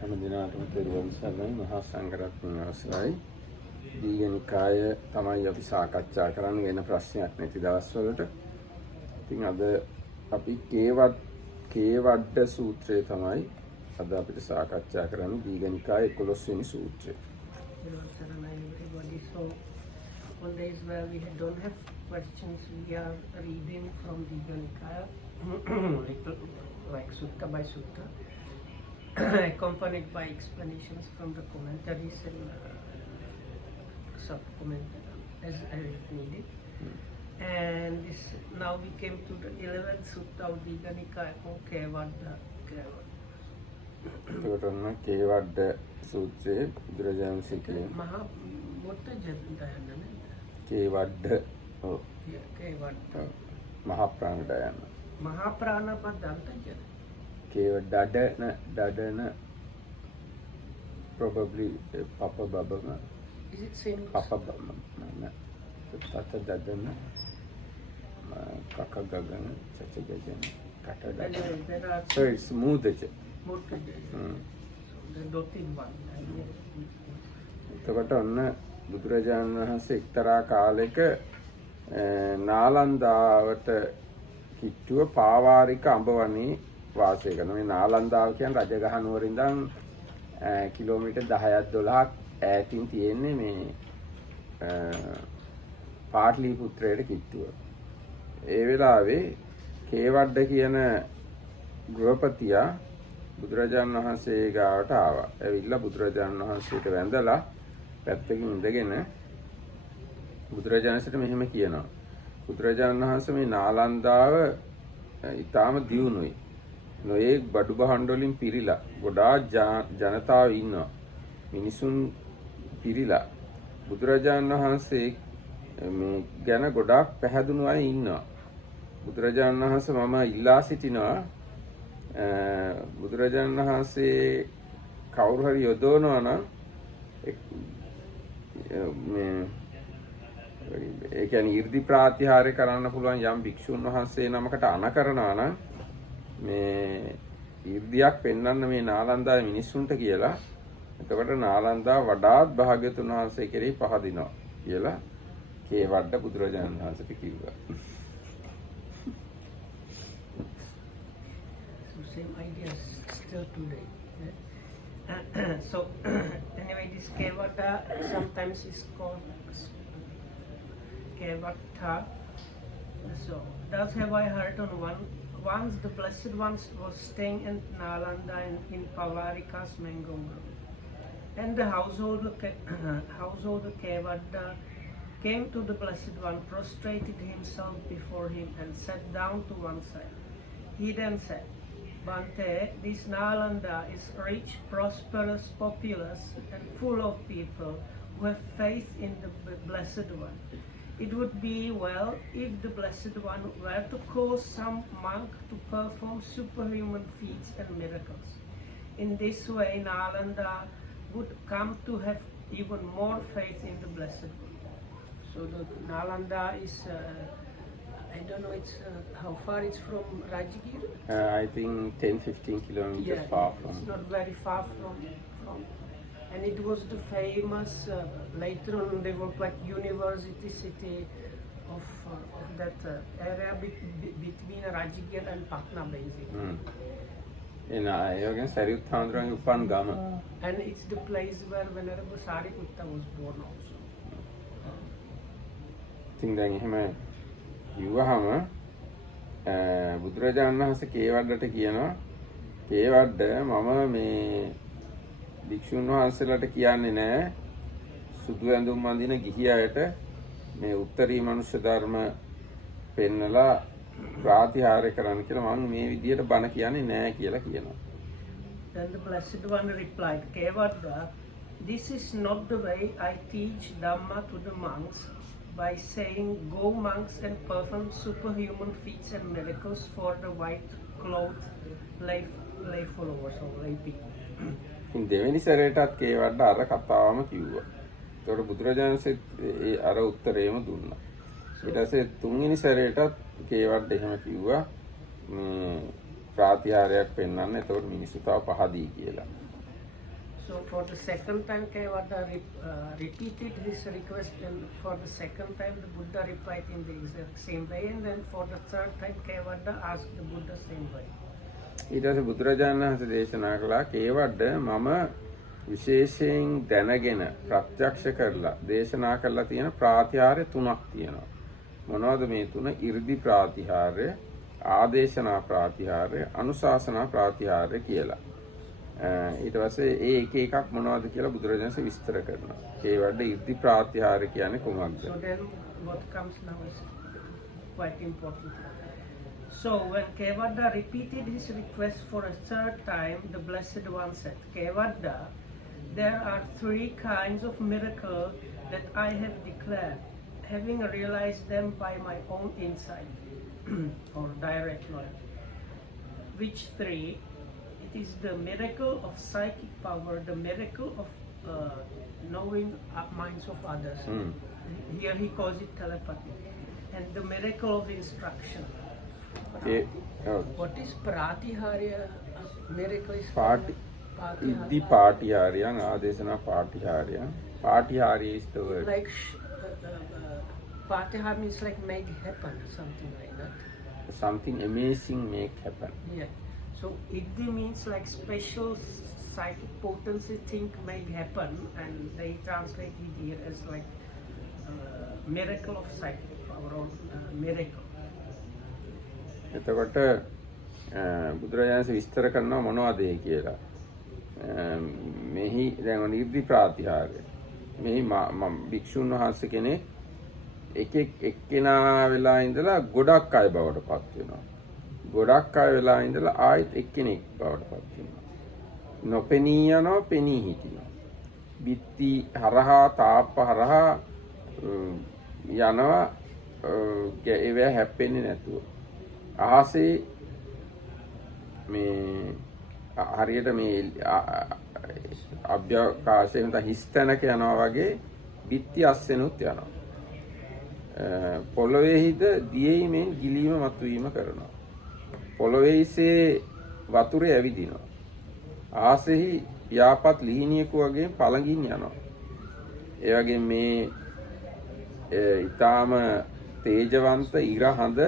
හැම දිනකටම තෙරුවන් සරණයි මහා සංඝරත්නය අවසරයි. දීඝනිකාය තමයි අපි සාකච්ඡා කරන්න වෙන ප්‍රශ්නයක් නැති දවස්වලට. ඉතින් අද අපි කේවඩ සූත්‍රය තමයි අද අපිට සාකච්ඡා කරන්න දීඝනිකාය 11 වෙනි සූත්‍රය. So on days where we don't have questions, we are reading from Kewaddha, like sutta by sutta, accompanied by explanations from the commentaries and sub-commentaries as needed. And this, now we came to the 11th sutta of Kewaddha called Kewaddha. කේවඩ සූත්‍රයේ බුදුරජාණන් වහන්සේ මහා බොට්ට ජනයන කේවඩ මහා ප්‍රාණදයන මහා ප්‍රාණපදන්ත ජන කේවඩන probably papa baba is it same papa baba tata dadana kaka gagana chacha gagana kata dadana so it's mudaja එතකොට ඔන්න බුදුරජාණන් වහන්සේ එක්තරා කාලෙක නාලන්දාවට කිට්ටුව පාවාරික අඹවනේ වාසය කරන. මේ නාලන්දාව කියන්නේ රජගහ නුවර ඉඳන් කිලෝමීටර් 10ක් 12ක් ඈතින් තියෙන්නේ මේ පාටලිපුත්‍රයේ කිට්ටුව. ඒ වෙලාවේ කේවඩ කියන ගෘහපතියා බුදුරජාණන් වහන්සේ ගාවට ආවා. ඇවිල්ලා බුදුරජාණන් වහන්සේට වැඳලා පැත්තකින් ඉඳගෙන බුදුරජාණන්සේට මෙහෙම කියනවා. බුදුරජාණන් වහන්සේ මේ නාලන්දාව ඊටාම දියුණුයි. නොයේ බඩු බහඬ වලින් පිරීලා ගොඩාක් ජනතාව ඉන්නවා. මිනිසුන් පිරීලා බුදුරජාණන් වහන්සේ මේ ගැන ගොඩාක් පැහැදුණු අය ඉන්නවා. බුදුරජාණන් වහන්සේ මම ඉල්ලා සිටිනවා බුදුරජාණන් වහන්සේ කවුරු හරි යොදවනවා නම් මේ ඒ කියන්නේ 이르දි ප්‍රාතිහාර්ය කරන්න පුළුවන් යම් භික්ෂුන් වහන්සේ නමකට අණ කරනවා නම් මේ 이르දියක් පෙන්වන්න මේ නාලන්දාවේ මිනිස්සුන්ට කියලා. එතකොට නාලන්දා වඩාත් භාග්‍යතුන් වහන්සේ කෙරෙහි පහදිනවා කියලා කේවඩ බුදුරජාණන් වහන්සේට කිව්වා. Same ideas still today. So anyway, this Kewaddha sometimes is called Kewaddha. So thus have I heard on once the Blessed Ones was staying in Nalanda in Pavarika's mango grove, and the householder Kewaddha came to the Blessed One, prostrated himself before him, and sat down to one side. He then said, Bante, this Nalanda is rich, prosperous, populous, and full of people who have faith in the Blessed One. It would be well if the Blessed One were to cause some monk to perform superhuman feats and miracles. In this way, Nalanda would come to have even more faith in the Blessed One. So the Nalanda is I don't know how far it's from Rajgir. I think 10-15 kilometers far from. It's not very far from. And it was the famous. Later on, they were like university city of that area between Rajgir and Patna, basically. And it's the place where Venerable Sariputta was born also. කිව්වහම බුදුරජාණන් වහන්සේ කේවඩට කියනවා කේවඩ මම මේ භික්ෂුන් වහන්සේලාට කියන්නේ නැහැ සුදු ඇඳුම් අඳින ගිහි අයට මේ උත්තරී මනුෂ්‍ය ධර්ම පෙන්නලා ප්‍රාතිහාර්ය කරන්න කියලා මම මේ විදියට බණ කියන්නේ නැහැ කියලා කියනවා. Then the Blessed One replied, Kewaddha, this is not the way I teach Dhamma to the monks, by saying, go monks and perform superhuman feats and miracles for the white-clothed lay followers or lay people. දෙවෙනි සැරේටත් කේවඩ අර කතාවම කිව්වා. ඒතකොට බුදුරජාණන් වහන්සේ අර උත්තරේම දුන්නා. ඊට පස්සේ තුන්වෙනි සැරේටත් කේවඩ එහෙම කිව්වා මේ ප්‍රාතිහාර්යයක් පෙන්වන්න. එතකොට මිනිස්සු තව පහදී කියලා. So for the second time, Kewaddha repeated his request, and for the second time, the Buddha replied in the exact same way. And then for the third time, Kewaddha asked the Buddha same way. ඊට පස්සේ බුදුරජාණන් වහන්සේ දේශනා කළා කේවඩ මම විශේෂයෙන් දැනගෙන ප්‍රත්‍යක්ෂ කරලා දේශනා කරලා තියෙන ප්‍රාතිහාර්ය තුනක් තියෙනවා. මොනවද මේ තුන? 이르දි ප්‍රාතිහාර්ය, ආදේශනා ප්‍රාතිහාර්ය, අනුශාසනා ප්‍රාතිහාර්ය කියලා. ඊට පස්සේ ඒ එක එකක් මොනවද කියලා බුදුරජාණන් වහන්සේ විස්තර කරනවා. කේවඩ 이르දි ප්‍රාතිහාර්ය කියන්නේ කොහොමද? So then what comes now is quite important. So when Kewaddha repeated his request for a third time, the Blessed One said, Kewaddha, there are three kinds of miracle that I have declared, having realized them by my own insight or direct knowledge. Which three? It is the miracle of psychic power, the miracle of knowing minds of others. Here he calls it telepathy. And the miracle of instruction. What is Pratiharya? Miracle is ඉද්ධි පාටිහාරියන්, ආදේශනා පාටිහාරියන්. පාටිහාරිය is the word. Like Patihar means like make happen, something like that. Something amazing make happen. Yeah. So Iddhi means like special psychic potency thing make happen, and they translate it here as like miracle of psychic power or miracle. එතකොට බුදුරජාණන් විස්තර කරනවා මොනවද ඒ කියලා. මෙහි දැන් නිර්දි ප්‍රාතිහාර්ය. මෙහි භික්ෂුන් වහන්සේ කෙනෙක් එක්කෙනා වෙලා ඉඳලා ගොඩක් අය බවට පත් වෙනවා. ගොඩක් අය වෙලා ඉඳලා ආයෙත් එක්කෙනෙක් බවට පත් වෙනවා. නොපෙනී යනවා, පෙනී හිටිනවා. බිත්ති හරහා තාප්ප හරහා යනවා, ඒවා හැප්පෙන්නේ නැතුව. අහසේ මේ හරියට මේ අභ්‍යවකාශයෙන් හිස් තැනක යනවා වගේ බිත්ති අස්සෙනුත් යනවා. පොළොවේහිද දියීමෙන් ගිලීම මතුවීම කරනවා. පොළොවේසේ වතුරේ ඇවිදිනවා. ආසෙහි යාපත් ලිහිණියක වගේ පළඟින් යනවා. ඒ වගේ මේ ඊටාම තේජවන්ත ඉර හඳ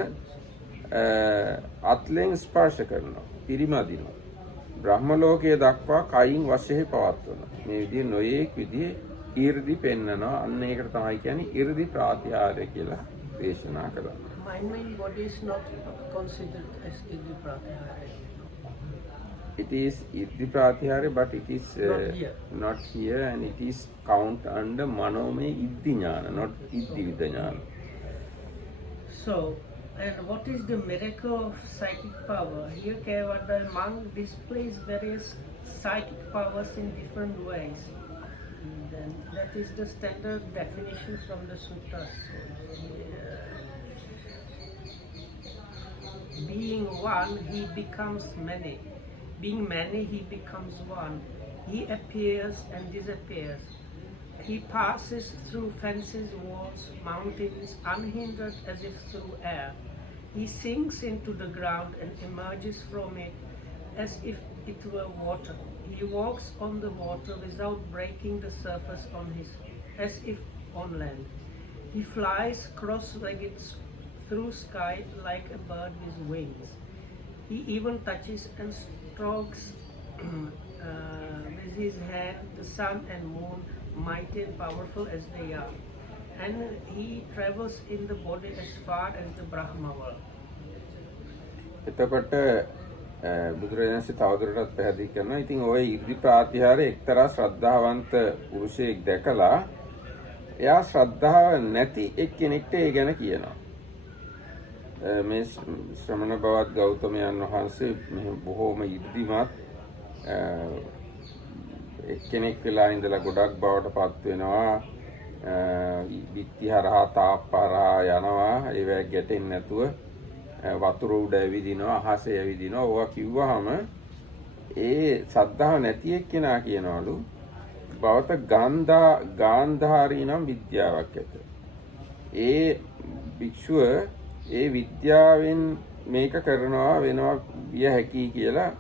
අත්ලෙන් ස්පර්ශ කරනවා, පිරිමදිනවා. බ්‍රහ්ම ලෝකයේ දක්වා කයින් වශයෙන් පවත්වනවා. මේ විදිහේ නොයේක් විදිහේ 이르දි පෙන්නනවා. අන්න ඒකට තමයි කියන්නේ 이르දි ප්‍රාතිහාර්ය කියලා දේශනා කරන්නේ. Mind body is not considered as Iddhi Pratiharya. It is Iddhi Pratiharya, but it is not here, and it is count under Manomaya Iddhi Jnana, not Iddhi Vidha Jnana. So, and what is the miracle of psychic power? Here Kewaddha monk displays various psychic powers in different ways. And then that is the standard definition from the sutras. Being one, he becomes many. Being many, he becomes one. He appears and disappears. He passes through fences, walls, mountains, unhindered as if through air. He sinks into the ground and emerges from it as if it were water. He walks on the water without breaking the surface as if on land. He flies cross-legged through sky like a bird with wings. He even touches and strokes with his hand the sun and moon, mighty and powerful as they are. And he travels in the body as far as the Brahma world. එතකොට බුදුරජාණන්සේ තවදුරටත් පැහැදිලි කරනවා. ඉතින් ওই 이르දි ප්‍රාතිහාර්ය එක්තරා ශ්‍රද්ධාවන්ත පුරුෂයෙක් දැකලා එයා ශ්‍රද්ධාව නැති එක්කෙනෙක්ට ඒ ගැන කියනවා. මේ ශ්‍රමණ බවත් ගෞතමයන් වහන්සේ බොහෝම 이르දිමත් එක්කෙනෙක් වෙලා ඉඳලා ගොඩක් බවට පත් වෙනවා. බිත්ති හරහා තාප්ප හරහා යනවා. ඒවා ගැටෙන්නේ නැතුව වතුර උඩ ඇවිදිනවා, අහසේ ඇවිදිනවා. ඕවා කිව්වහම ඒ සද්ධාව නැති එක්කෙනා කියනවලු බවට ගාන්ධාරී නම් විද්‍යාවක් ඇත. ඒ භික්ෂුව ඒ විද්‍යාවෙන් මේක කරනවා වෙනවා විය හැකියි කියලා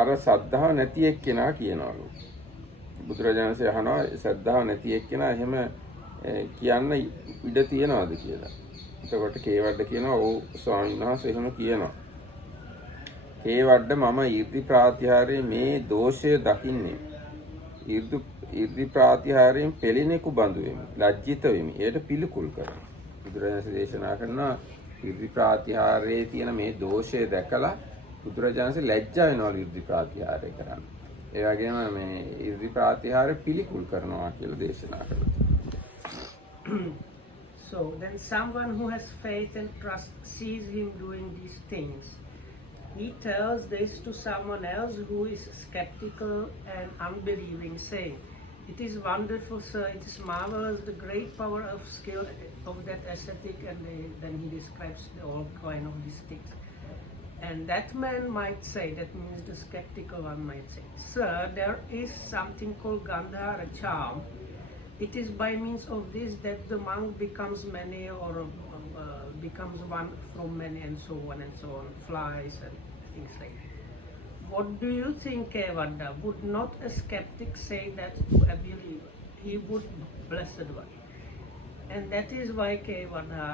අර සද්ධාව නැති එක්කෙනා කියනවලු. බුදුරජාණන්සේ අහනවා ශ්‍රද්ධාව නැති එක්කෙනා එහෙම කියන්න ඉඩ තියනවාද කියලා. එතකොට කේවඩ කියනවා ඔව් ස්වාමීන් වහන්සේ එහෙම කියනවා. කේවඩ මම ඊර්ති ප්‍රාතිහාරයේ මේ දෝෂය දකින්නේ. ඊර්ති ප්‍රාතිහාරයෙන් පෙළෙනෙකු බඳු වෙමි. ලැජ්ජිත වෙමි. ඒකට පිළිකුල් කරනවා. බුදුරජාණන් දේශනා කරනවා ඊර්ති ප්‍රාතිහාරයේ තියෙන මේ දෝෂය දැකලා බුදුරජාණන්සේ ලැජ්ජා වෙනවා ඊර්ති ප්‍රාතිහාරය කරන්න. ඒ වගේම මේ ඊර්ති ප්‍රාතිහාරය පිළිකුල් කරනවා කියලා දේශනා කළා. So then someone who has faith and trust sees him doing these things. He tells this to someone else who is skeptical and unbelieving, saying, "It is wonderful, sir, it is marvelous, the great power of skill of that ascetic," and then he describes all kind of these things. And that man might say, that means the skeptical one might say, "Sir, there is something called Gandha, a charm. It is by means of this that the monk becomes many or becomes one from many and so on, flies and things like that." What do you think, Kewaddha? Would not a skeptic say that to a believer? He would, blessed one. And that is why Kewaddha,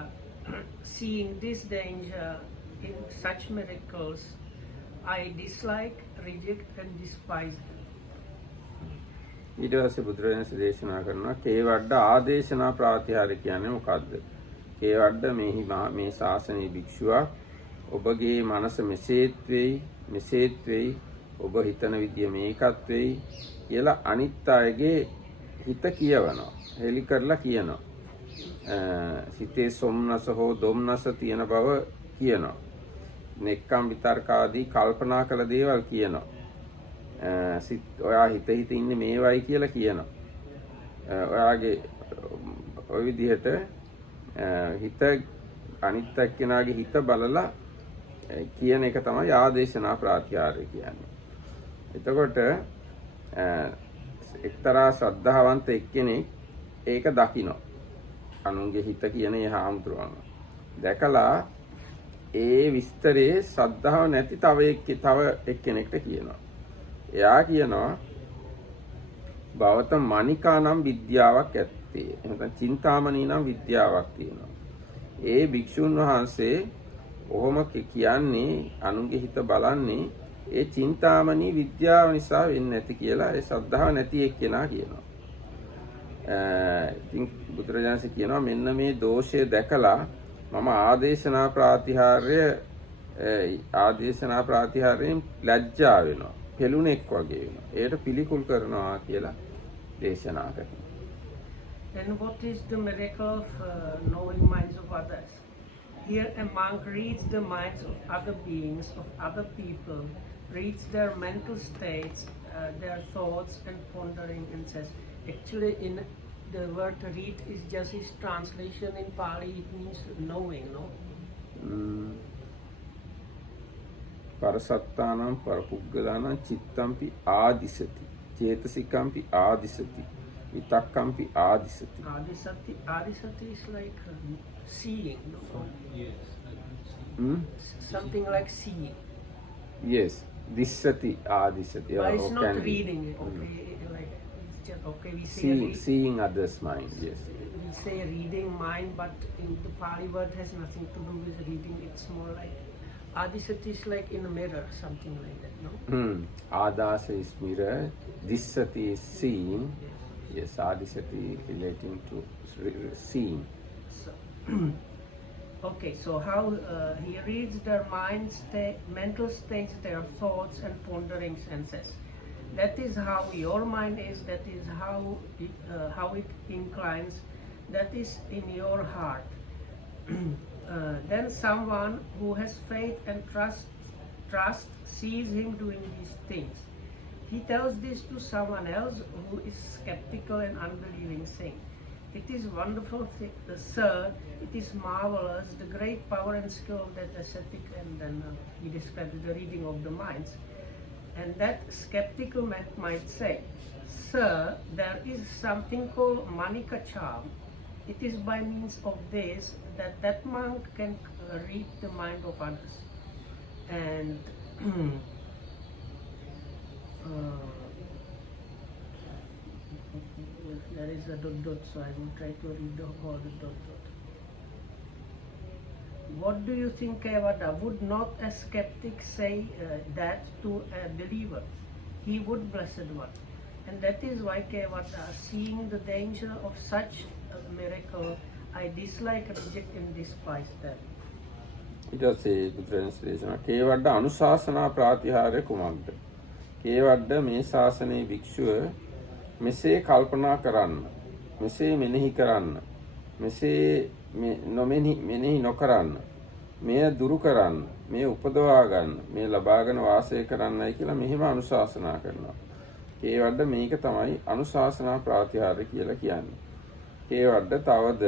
seeing this danger in such miracles, I dislike, reject and despise them. ඊට පස්සේ බුදුරජාණන් දේශනා කරනවා කේවඩ ආදේශනා ප්‍රාතිහාර්ය කියන්නේ මොකද්ද? කේවඩ මේ ශාසනයේ භික්ෂුවක් ඔබගේ මනස මෙසේත් වෙයි ඔබ හිතන විදිය මේකත් වෙයි කියලා අනිත් අයගේ හිත කියවනවා. හෙලි කරලා කියනවා. සිතේ සොම්නස හෝ දොම්නස තියෙන බව කියනවා. නෙක්ඛම් විතර්ක ආදී කල්පනා කළ දේවල් කියනවා. ඔයා හිත ඉන්නේ මේවයි කියලා කියනවා. ඔයාගේ ඔය විදිහට හිත අනිත් එක්කෙනාගේ හිත බලලා කියන එක තමයි ආදේශනා ප්‍රාතිහාර්ය කියන්නේ. එතකොට එක්තරා ශ්‍රද්ධාවන්ත එක්කෙනෙක් ඒක දකිනවා. අනුන්ගේ හිත කියන ඒ හාමුදුරුවෝ දැකලා ඒ විස්තරේ ශ්‍රද්ධාව නැති තව එක්කෙනෙක්ට කියනවා. එයා කියනවා භවත මනිකා නම් විද්‍යාවක් ඇත්තේ. එහෙනම් චින්තාමණී නම් විද්‍යාවක් තියෙනවා. ඒ භික්ෂුන් වහන්සේ ඔහොම කියන්නේ අනුන්ගේ හිත බලන්නේ ඒ චින්තාමණී විද්‍යාව නිසා වෙන්නේ නැති කියලා ඒ ශ්‍රද්ධාව නැති එක්කෙනා කියනවා. ඉතින් බුදුරජාණන්සේ කියනවා මෙන්න මේ දෝෂය දැකලා මම ආදේශනා ප්‍රාතිහාර්යෙන් ලැජ්ජා වෙනවා. පෙළුණෙක් වගේ වෙනවා. ඒකට පිළිකුල් කරනවා කියලා දේශනා කරනවා. Then what is the miracle of knowing minds of others? Here a monk reads the minds of other beings, of other people, reads their mental states, their thoughts and pondering and says, actually in the word read is just his translation in Pali, it means knowing, no? පරසත්තානම් පරපුග්ගලානම් චිත්තම්පි ආදිසති චේතසිකම්පි ආදිසති විතක්කම්පි ආදිසති. Adisati is like seeing, no? Yes. Something like seeing. Yes, dissati ආදිසති. But it's not reading, okay? Like it's just okay. We say seeing others' mind. Yes. We say reading mind, but in the Pali word has nothing to do with reading. It's more like Adisati is like in a mirror, something like that, no? Adasa is mirror. Dissati is seeing. Yes, Adisati relating to seeing. So, okay, so how he reads their mental states, their thoughts and ponderings and says, that is how your mind is, that is how it inclines, that is in your heart. Then someone who has faith and trust sees him doing these things. He tells this to someone else who is skeptical and unbelieving, saying, "It is wonderful, sir, it is marvelous, the great power and skill of that ascetic," and then he describes the reading of the minds. And that skeptical man might say, "Sir, there is something called Manika charm. It is by means of this that monk can read the mind of others." And There is a dot dot, so I will try to read all the dot dot. What do you think, Kewaddha? Would not a skeptic say that to a believer? He would, blessed one. And that is why, Kewaddha, seeing the danger of such a miracle, I dislike, reject, and despise them. ඊට පස්සේ බුදුරජාණන් දේශනා කේවඩ්ඩ අනුශාසනා ප්‍රාතිහාර්ය කුමක්ද? කේවඩ්ඩ මේ ශාසනයේ භික්ෂුව මෙසේ කල්පනා කරන්න, මෙසේ මෙනෙහි කරන්න, මෙසේ මෙනෙහි නොකරන්න, මෙය දුරු කරන්න, මෙය උපදවා ගන්න, මෙය ලබාගෙන වාසය කරන්නයි කියලා මෙහෙම අනුශාසනා කරනවා. කේවඩ්ඩ මේක තමයි අනුශාසනා ප්‍රාතිහාර්ය කියලා කියන්නේ. කේවඩ්ඩ තවද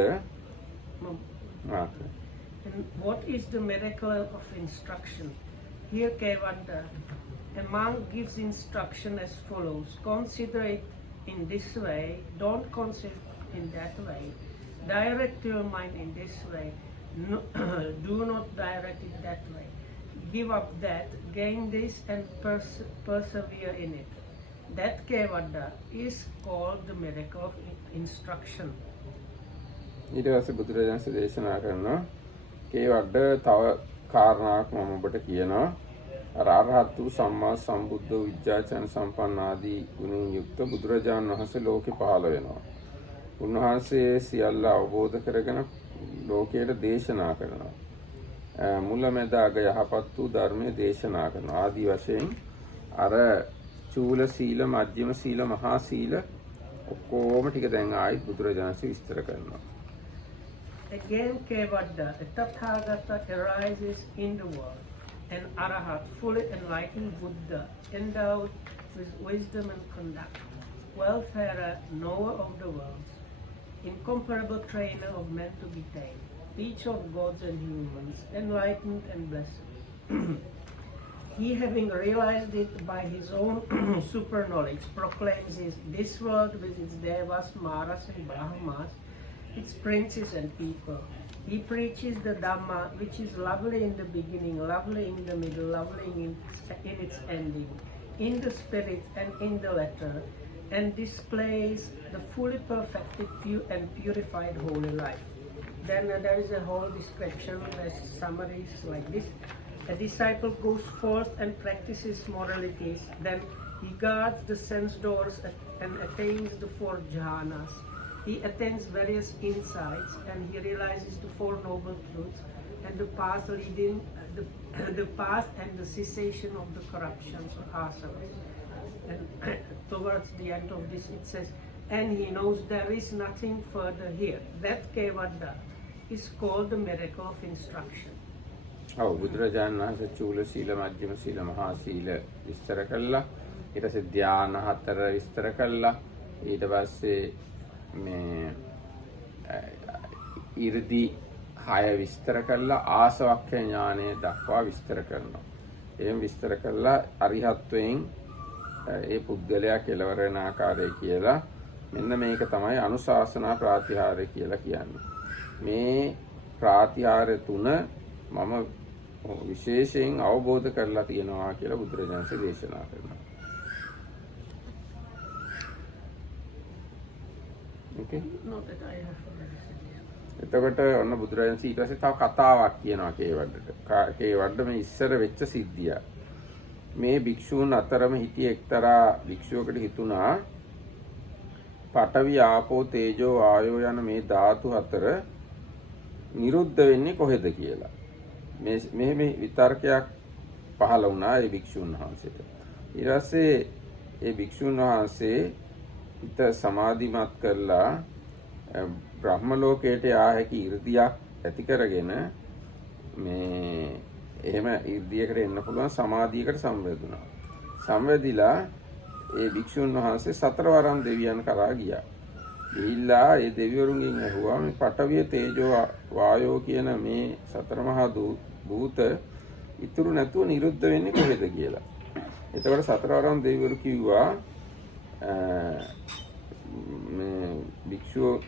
And what is the miracle of instruction? Here, Kewaddha, a monk gives instruction as follows: consider it in this way, don't consider in that way, direct your mind in this way, no, do not direct it that way, give up that, gain this, and persevere in it. That, Kewaddha, is called the miracle of instruction. ඊට පස්සේ බුදුරජාණන් දේශනා කරනවා කේවඩ්ඩ තව කාරණාවක් මම ඔබට කියනවා. අරහත් වූ සම්මා සම්බුද්ධ විද්‍යාචාර සම්පන්න ආදී ගුණයෙන් යුක්ත බුදුරජාණන් වහන්සේ ලෝකෙ පහළ වෙනවා. උන්වහන්සේ සියල්ල අවබෝධ කරගෙන ලෝකයට දේශනා කරනවා. මුලමෙද අග යහපත් වූ ධර්මයේ දේශනා කරනවා. ආදී වශයෙන් අර චූල සීල, මධ්‍යම සීල, මහා සීල ඔක්කොම ටික දැන් ආයි බුදුරජාණන් විස්තර කරනවා. Again, Kewaddha, a Tathagata arises in the world, an Arahat, fully enlightened Buddha, endowed with wisdom and conduct, welfarer, knower of the worlds, incomparable trainer of men to be tamed, teacher of gods and humans, enlightened and blessed. He, having realized it by his own super knowledge, proclaims this world with its devas, maras, and brahmas, its princes and people. He preaches the Dhamma, which is lovely in the beginning, lovely in the middle, lovely in its ending, in the spirit and in the letter, and displays the fully perfected and purified holy life. Then there is a whole description, as summaries like this. A disciple goes forth and practices moralities, then he guards the sense doors and attains the 4 jhanas. He attains various insights and he realizes the 4 noble truths and the path leading, the path and the cessation of the corruptions or asanas. And towards the end of this it says, and he knows there is nothing further here. That, Kewaddha, is called the miracle of instruction. ඔව් බුදුරජාණන් වහන්සේ චූල සීල, මධ්‍යම සීල, මහා සීල විස්තර කළා. ඊට පස්සේ ධ්‍යාන 4 විස්තර කළා. ඊට පස්සේ මේ 이르දි 6 විස්තර කළා. ආසවක්ඛ්‍ය ඥානය දක්වා විස්තර කරනවා. එහෙම විස්තර කළා අරිහත්වයෙන් ඒ පුද්ගලයා කෙලවර වෙන ආකාරය කියලා. මෙන්න මේක තමයි අනුශාසනා ප්‍රාතිහාර්ය කියලා කියන්නේ. මේ ප්‍රාතිහාර්ය තුන මම විශේෂයෙන් අවබෝධ කරලා තියෙනවා කියලා බුදුරජාණන් දේශනා කරනවා. Okay. Not that I have already said. එතකොට ඔන්න බුදුරජාණන් ඊට පස්සේ තව කතාවක් කියනවා කේවඩ්ඩට. කේවඩ්ඩ මේ ඉස්සර වෙච්ච සිද්ධිය. මේ භික්ෂූන් අතරම හිටිය එක්තරා භික්ෂුවකට හිතුණා පඨවි ආපෝ තේජෝ ආයෝ යන මේ ධාතු හතර නිරුද්ධ වෙන්නේ කොහෙද කියලා. මෙහෙම විතර්කයක් පහළ වුණා ඒ භික්ෂුන් වහන්සේට. ඊට පස්සේ ඒ භික්ෂුන් වහන්සේ හිත සමාධිමත් කරලා බ්‍රහ්ම ලෝකයට යා හැකි 이르දියක් ඇති කරගෙන මේ එහෙම 이르දියකට එන්න පුළුවන් සමාධියකට සම්වැදුණා. සම්වැදිලා ඒ භික්ෂුන් වහන්සේ 4 වරම් දෙවියන් කරා ගියා. ගිහිල්ලා ඒ දෙවිවරුන්ගෙන් ඇහුවා මේ පඨවිය තේජෝ වායෝ කියන මේ 4 මහා භූත ඉතුරු නැතුව නිරුද්ධ වෙන්නේ කොහෙද කියලා. එතකොට 4 වරම් දෙවිවරු කිව්වා මේ භික්ෂුව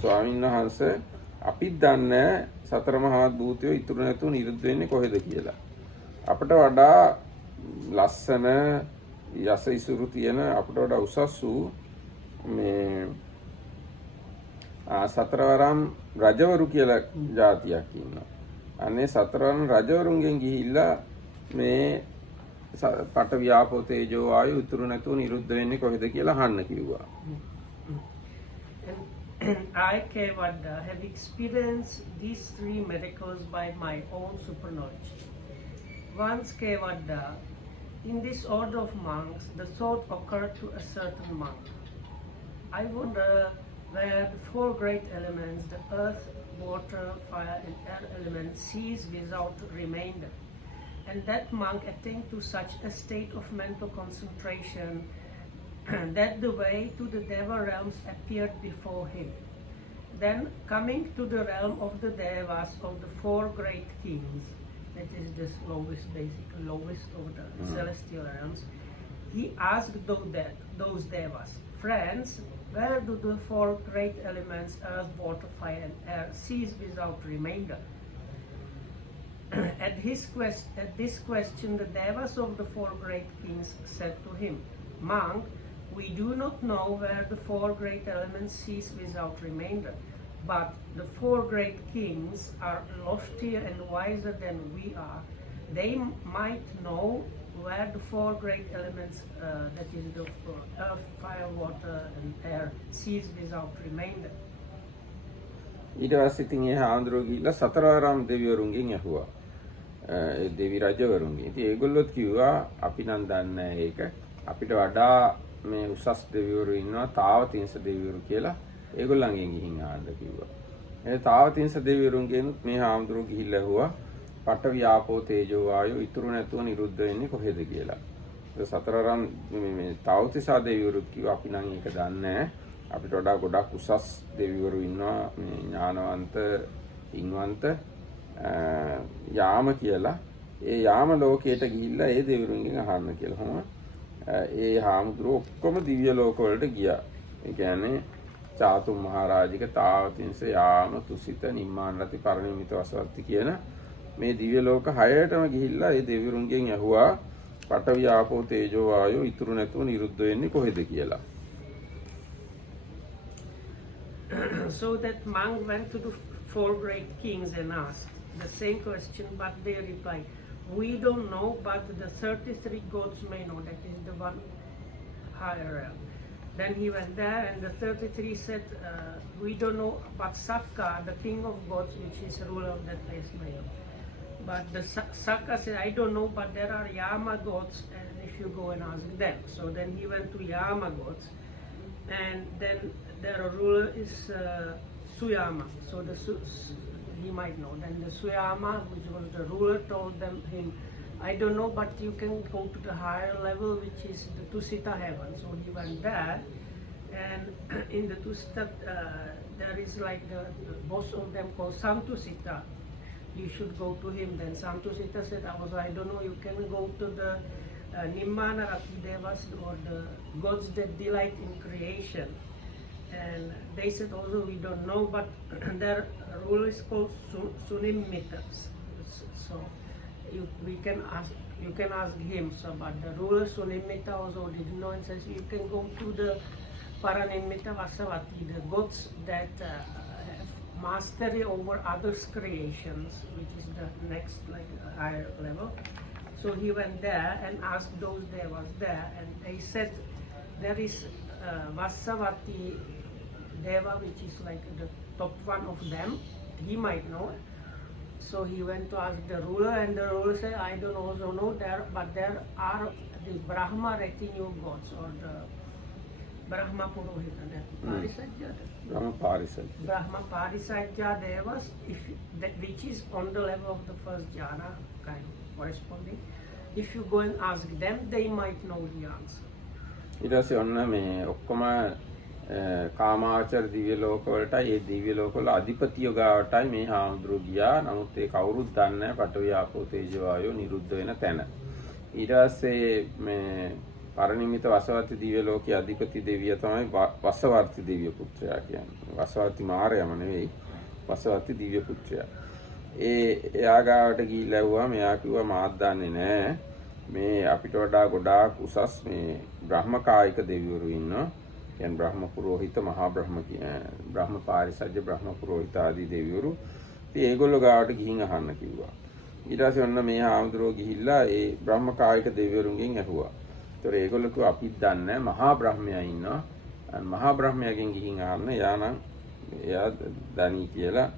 ස්වාමීන් වහන්සේ අපිත් දන්නේ 4 මහා භූතයෝ ඉතුරු නැතුව නිරුද්ධ වෙන්නේ කොහෙද කියලා. අපට වඩා ලස්සන යස ඉසුරු තියෙන අපට වඩා උසස් වූ මේ සතරවරම් රජවරු කියලා જાතියක් ඉන්නවා. අනේ සතරවරම් රජවරුන්ගෙන් ගිහිල්ලා මේ පට ව්‍යාපෝ තේජෝ ආයු උතුරු නැතුව නිරුද්ධ වෙන්නේ කොහෙද කියලා අහන්න කිව්වා. And I, Kewaddha, have experienced these three miracles by my own superknowledge. Once, Kewaddha, in this order of monks, the thought occurred to a certain monk. I wonder where the four great elements, the earth, water, fire, and air elements, cease without remainder. And that monk attained to such a state of mental concentration that the way to the Deva realms appeared before him. Then, coming to the realm of the Devas of the four great kings, that is the lowest of the celestial realms, he asked those Devas, friends, where do the four great elements, earth, water, fire, and air, cease without remainder? At this question, the Devas of the four great kings said to him, Monk, we do not know where the four great elements cease without remainder, but the four great kings are loftier and wiser than we are. They might know where the four great elements, that is the earth, fire, water, and air, cease without remainder. ඊට පස්සේ ඉතින් ඒ හාමුදුරුවෝ ගිහිල්ලා සතරවරම් දෙවිවරුන්ගෙන් ඇහුවා. ඒ දෙවි රජවරුන්ගෙන්. ඉතින් ඒගොල්ලොත් කිව්වා අපි නම් දන්නේ නැහැ ඒක. අපිට වඩා මේ උසස් දෙවිවරු ඉන්නවා තාවතිංස දෙවිවරු කියලා. ඒගොල්ලන්ගෙන් ගිහින් ආන්න කිව්වා. ඒ තාවතිංස දෙවිවරුන්ගෙනුත් මේ හාමුදුරුවෝ ගිහිල්ලා ඇහුවා පට ව්‍යාපෝ තේජෝ ආයෝ ඉතුරු නැතුව නිරුද්ධ වෙන්නේ කොහෙද කියලා. ඒ සතරවරම් මේ තාවතිසා දෙවිවරුත් කිව්වා අපි නම් ඒක දන්නේ නැහැ. අපිට වඩා ගොඩක් උසස් දෙවිවරු ඉන්නවා මේ ඥානවන්ත ඉන්වන්ත යාම කියලා. ඒ යාම ලෝකයට ගිහිල්ලා ඒ දෙවිවරුන්ගෙන් අහන්න කියලා. කොහොම ඒ හාමුදුරුවෝ ඔක්කොම දිව්‍ය ලෝක වලට ගියා. ඒ කියන්නේ චාතුම් මහරජික තාවතිංස යාම තුසිත නිම්මාන රති පරිනිම්මිත වසවත්ති කියන මේ දිව්‍ය ලෝක 6ටම ගිහිල්ලා ඒ දෙවිවරුන්ගෙන් ඇහුවා පඨවි ආපෝ තේජෝ වායෝ ඉතුරු නැතුව නිරුද්ධ වෙන්නේ කොහෙද කියලා. So that monk went to the four great kings and asked the same question, but they replied, we don't know, but the 33 gods may know. That is the one higher realm. Then he went there, and the 33 said, we don't know, but Sakka, the king of gods, which is ruler of that place, may know. But the Sakka said, I don't know, but there are Yama gods, and if you go and ask them. So then he went to Yama gods, and then their ruler is Suyama. So he might know. Then the Suyama, which was the ruler, told him, I don't know, but you can go to the higher level, which is the Tusita heaven. So he went there, and in the Tusita, there is like the boss of them called Santusita. You should go to him. Then Santusita said, I don't know, you can go to the Nimmana Rati Devas, or the gods that delight in creation. And they said also, we don't know, but their ruler is called Sunimmitas. So you can ask him. So, but the ruler Sunimmita also didn't know, and says you can go to the Paranimmita Vasavati, the gods that have mastery over others' creations, which is the next higher level. So he went there and asked those devas there, and they said there is Vasavati Deva, which is like the top one of them. He might know. So he went to ask the ruler, and the ruler said, I don't also know there, but there are the Brahma retinue gods, or the Brahma Purohita, Brahma Parisajja Devas, which is on the level of the first jhana, kind of corresponding. If you go and ask them, they might know the answer. ඊට පස්සේ ඔන්න මේ ඔක්කොම කාමාචර දිව්‍ය ලෝකවලටයි ඒ දිව්‍ය ලෝකවල අධිපතිය ගාවටයි මේ හාමුදුරුවෝ ගියා. නමුත් ඒ කවුරුත් දන්නේ නැහැ පඨවි ආපෝ තේජෝ වායෝ නිරුද්ධ වෙන තැන. ඊට පස්සේ මේ පරිනිම්මිත වසවර්ති දිව්‍ය ලෝකයේ අධිපති දෙවිය තමයි වසවර්ති දිව්‍ය පුත්‍රයා කියන්නේ. වසවර්ති මාරයම නෙවෙයි, වසවර්ති දිව්‍ය පුත්‍රයා. එයා ගාවට ගිහිල්ලා ඇහුවා, මෙයා කිව්වා මාත් දන්නේ නැහැ. මේ අපිට වඩා ගොඩාක් උසස් මේ බ්‍රහ්මකායික දෙවිවරු ඉන්නවා. කියන්නේ බ්‍රහ්ම පුරෝහිත මහා බ්‍රහ්ම පාරිසජ්ජ බ්‍රහ්ම පුරෝහිත ආදී දෙවිවරු. ඉතින් ඒගොල්ලෝ ගාවට ගිහින් අහන්න කිව්වා. ඊට පස්සේ ඔන්න මේ හාමුදුරුවෝ ගිහිල්ලා ඒ බ්‍රහ්ම කායික දෙවිවරුන්ගෙන් ඇහුවා. ඒතොර ඒගොල්ලෝ කිව්වා අපිත් දන්නේ මහා බ්‍රහ්මයා ඉන්නවා. මහා බ්‍රහ්මයාගෙන් ගිහින් අහන්න. එයා දනී කියලා.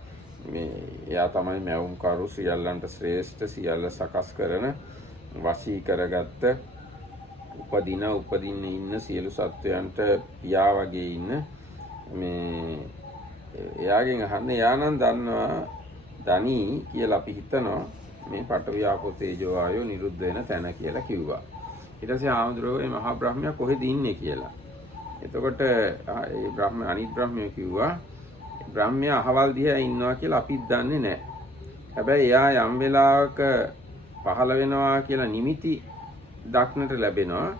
එයා තමයි මැවුම් කරු සියල්ලන්ට ශ්‍රේෂ්ඨ සියල්ල සකස් කරන වශී කරගත්ත උපදින්න ඉන්න සියලු සත්වයන්ට පියා වගේ ඉන්න එයාගෙන් අහන්න. එයා නම් දන්නවා දනී කියලා අපි හිතනවා මේ පඨවි ආපෝ තේජෝ වායෝ නිරුද්ධ වෙන තැන කියලා කිව්වා. ඊට පස්සේ ආමුද්‍රෝ මේ මහා බ්‍රහ්මයා කොහෙද ඉන්නේ කියලා. එතකොට ඒ අනිත් බ්‍රහ්මයා කිව්වා බ්‍රහ්මයා අහවල් දිහා ඉන්නවා කියලා අපිත් දන්නේ නැහැ. හැබැයි එයා යම් වෙලාවක පහළ වෙනවා කියලා නිමිති දක්නට ලැබෙනවා.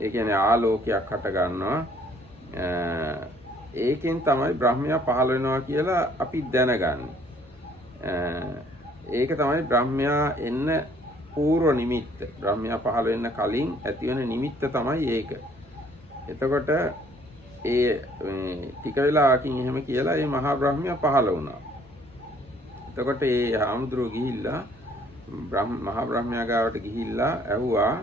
ඒ කියන්නේ ආලෝකයක් හට ගන්නවා. ඒකෙන් තමයි බ්‍රහ්මයා පහළ වෙනවා කියලා අපි දැනගන්නේ. ඒක තමයි බ්‍රහ්මයා එන්න පූර්ව නිමිත්ත. බ්‍රහ්මයා පහළ වෙන්න කලින් ඇති වෙන නිමිත්ත තමයි ඒක. එතකොට ඒ ටික වෙලාවකින් එහෙම කියලා ඒ මහා බ්‍රහ්මයා පහළ වුණා. එතකොට ඒ හාමුදුරුවෝ ගිහිල්ලා මහා බ්‍රහ්මයා ගාවට ගිහිල්ලා ඇහුවා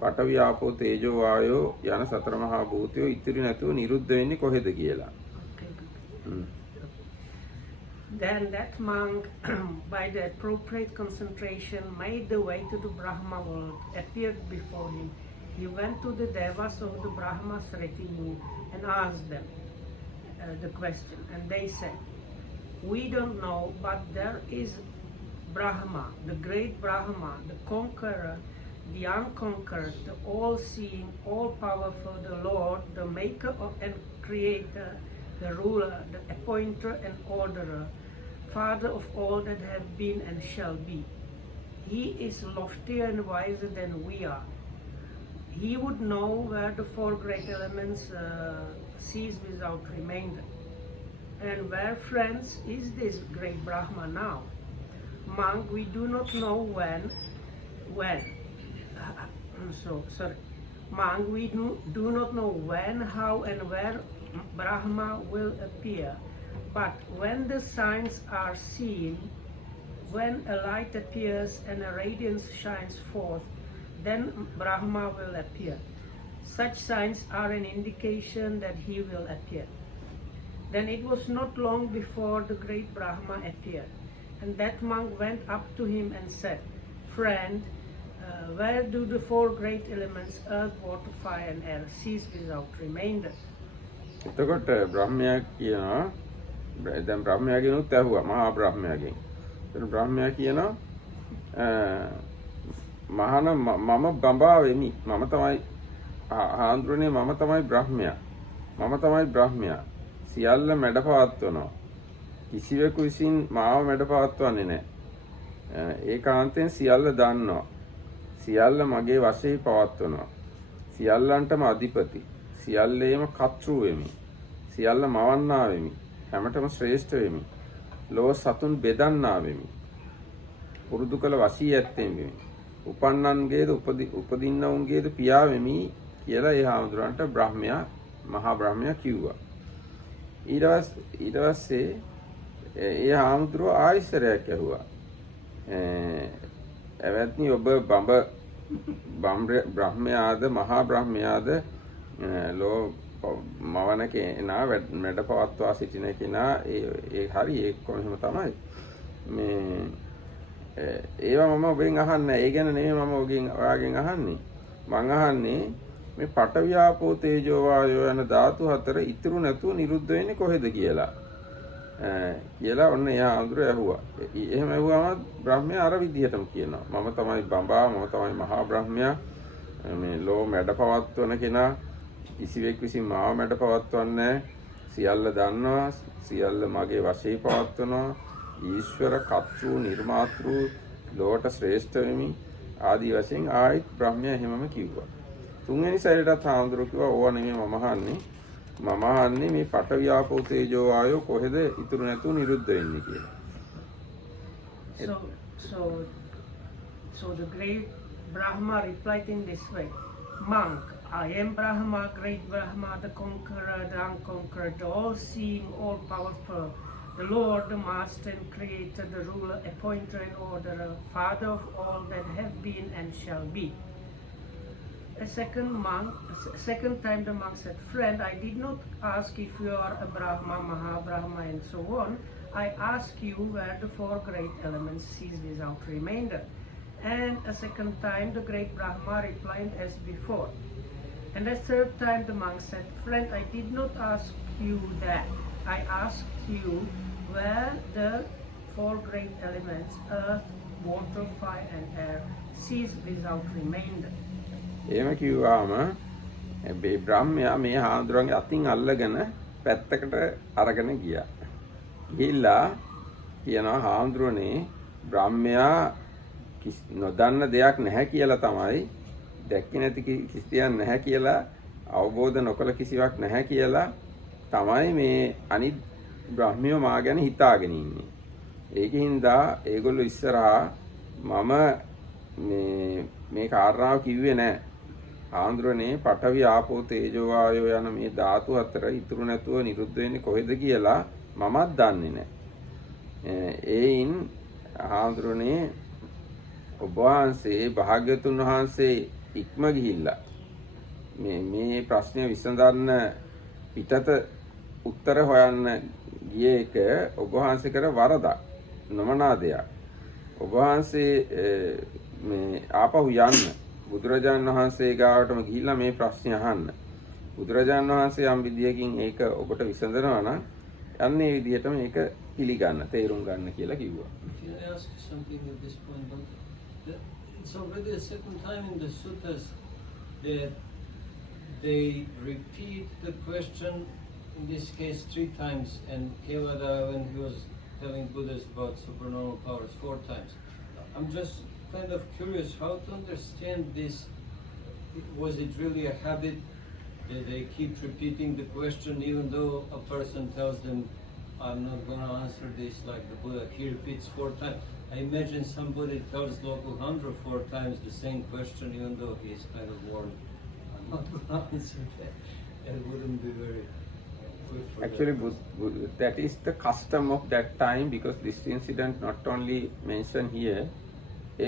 පඨවි ආපෝ තේජෝ වායෝ යන සතර මහා භූතයෝ ඉතිරි නැතුව නිරුද්ධ වෙන්නේ කොහෙද කියලා. Then that monk, by the appropriate concentration, made the way to the Brahma world, appeared before him. He went to the devas of the Brahma's retinue and asked them the question. And they said, "We don't know, but there is Brahma, the great Brahma, the conqueror, the unconquered, the all-seeing, all-powerful, the Lord, the maker and creator, the ruler, the appointer and orderer, Father of all that have been and shall be. He is loftier and wiser than we are. He would know where the four great elements cease without remainder. And where, friends, is this great Brahma now? Monk, we do not know when. Monk, we do not know when, how, and where Brahma will appear. But when the signs are seen, when a light appears and a radiance shines forth, then Brahma will appear. Such signs are an indication that he will appear. Then it was not long before the great Brahma appeared. And that monk went up to him and said, "Friend, where do the four great elements, earth, water, fire and air, cease without remainder?" එතකොට බ්‍රහ්මයා කියනවා දැන් බ්‍රහ්මයාගෙනුත් ඇහුවා මහා බ්‍රහ්මයාගෙන්. එතන බ්‍රහ්මයා කියනවා මහාන මම බඹා වෙමි. මම තමයි ආන්ද්‍රනේ මම තමයි බ්‍රහ්මයා. සියල්ල මැඩපවත්වනවා. කිසිවෙකු විසින් මාව මැඩපවත්වන්නේ නැහැ. ඒකාන්තයෙන් සියල්ල දන්නවා. සියල්ල මගේ වශයෙන් පවත්වනවා. සියල්ලන්ටම අධිපති. සියල්ලේම කර්තෘ වෙමි. සියල්ල මවන්නා වෙමි. හැමතෙම ශ්‍රේෂ්ඨ වෙමි. ලෝක සතුන් බෙදන්නා වෙමි. පුරුදු කළ වශී ඇත්තෙන් වෙමි. උපන්නන්ගේද උපදින්නවුන්ගේද පියා වෙමි කියලා ඒ හාමුදුරන්ට මහා බ්‍රහ්මයා කිව්වා. ඊට පස්සේ ඒ හාමුදුරුවෝ ආයසරයක් ඇහුවා. එවත්නි ඔබ බ්‍රහ්මයාද මහා බ්‍රහ්මයාද ලෝ මවන කෙනා මැඩ පවත්වා සිටින කෙනා ඒ හරි ඒක කොහොම තමයි මේ ඒවා මම ඔබෙන් අහන්නේ. ඒ ගැන නෙමෙයි මම ඔයාගෙන් අහන්නේ. මං අහන්නේ මේ පඨවි ආපෝ තේජෝ වායෝ යන ධාතු හතර ඉතුරු නැතුව නිරුද්ධ වෙන්නේ කොහෙද කියලා. ඔන්න එයා අඳුර ඇහුවා. එහෙම ඇහුවාම බ්‍රහ්මයා අර විදිහටම කියනවා. මම තමයි බඹා, මම තමයි මහා බ්‍රහ්මයා. මේ ලෝ මැඩ පවත්වන කෙනා. කිසිවෙක් විසින් මාව මැඩ පවත්වන්නේ සියල්ල දන්නවා. සියල්ල මගේ වශයෙන් පවත්වනවා. ඊශ්වර කර්තෘ නිර්මාතෘ ලෝකට ශ්‍රේෂ්ඨ වෙමි. ආදී වශයෙන් ආයිත් බ්‍රහ්මයා එහෙමම කිව්වා. තුන්වෙනි සැරේටත් හාමුදුරුවෝ කිව්වා ඕවා නෙමෙයි මම අහන්නේ මේ පඨවි ආපෝ තේජෝ වායෝ කොහෙද ඉතුරු නැතුව නිරුද්ධ වෙන්නේ කියලා. So the great Brahma replied in this way, "Monk, I am Brahma, great Brahma, the conqueror, the unconquered, the all-seeing, all-powerful, the Lord, the Master and Creator, the ruler, appointer and orderer, Father of all that have been and shall be. A second time the monk said, friend, I did not ask if you are a Brahma, Maha-Brahma and so on. I ask you where the four great elements cease without remainder. And a second time the great Brahma replied as before. And a third time the monk said, friend, I did not ask you that. I asked you where the four great elements, earth, water, fire and air, cease without remainder. එහෙම කිව්වාම මේ බ්‍රහ්මයා මේ හාමුදුරන්ගේ අතින් අල්ලගෙන පැත්තකට අරගෙන ගියා. ගිහිල්ලා කියනවා හාමුදුරනේ බ්‍රහ්මයා නොදන්න දෙයක් නැහැ කියලා තමයි දැක්කේ නැති කිසියක් නැහැ කියලා අවබෝධ නොකළ කිසිවක් නැහැ කියලා තමයි මේ අනිත් බ්‍රහ්මියෝ මා ගැන හිතාගෙන ඉන්නේ. ඒකින්දා ඒගොල්ලෝ ඉස්සරහා මම මේ කාරණාව කිව්වේ නැහැ. ආන්ද්‍රනේ පඨවි ආපෝ තේජෝ වායෝ යන මේ ධාතු හතර ඉතුරු නැතුව නිරුද්ධ වෙන්නේ කොහෙද කියලා මමත් දන්නේ නැහැ. ඒයින් ආන්ද්‍රනේ ඔබ වහන්සේ භාග්‍යතුන් වහන්සේ ඉක්ම ගිහිල්ලා මේ ප්‍රශ්නය විසඳන්න පිටත උත්තර හොයන්න ගිය එක ඔබ වහන්සේ කර වරදක් නොමනා දෙයක්. ඔබ වහන්සේ මේ ආපහු යන්න බුදුරජාණන් වහන්සේ ගාවටම ගිහිල්ලා මේ ප්‍රශ්නේ අහන්න. බුදුරජාණන් වහන්සේ යම් විදියකින් ඒක ඔබට විසඳනවා නම් අන්න ඒ විදියටම ඒක පිළිගන්න, තේරුම් ගන්න කියලා කිව්වා. Can I ask you something at this point? It's already the second time in the suttas that they repeat the question, in this case 3 times, and Kewaddha, when he was telling Buddhas about supernormal powers, 4 times. I'm just kind of curious how to understand this. Was it really a habit that they keep repeating the question even though a person tells them, I'm not going to answer this like the Buddha? He repeats 4 times. I imagine somebody tells Lokuhandra 4 times the same question even though he is kind of warned, I'm not going to answer that. That wouldn't be very good for Actually, that. that is the custom of that time, because this incident not only mentioned here,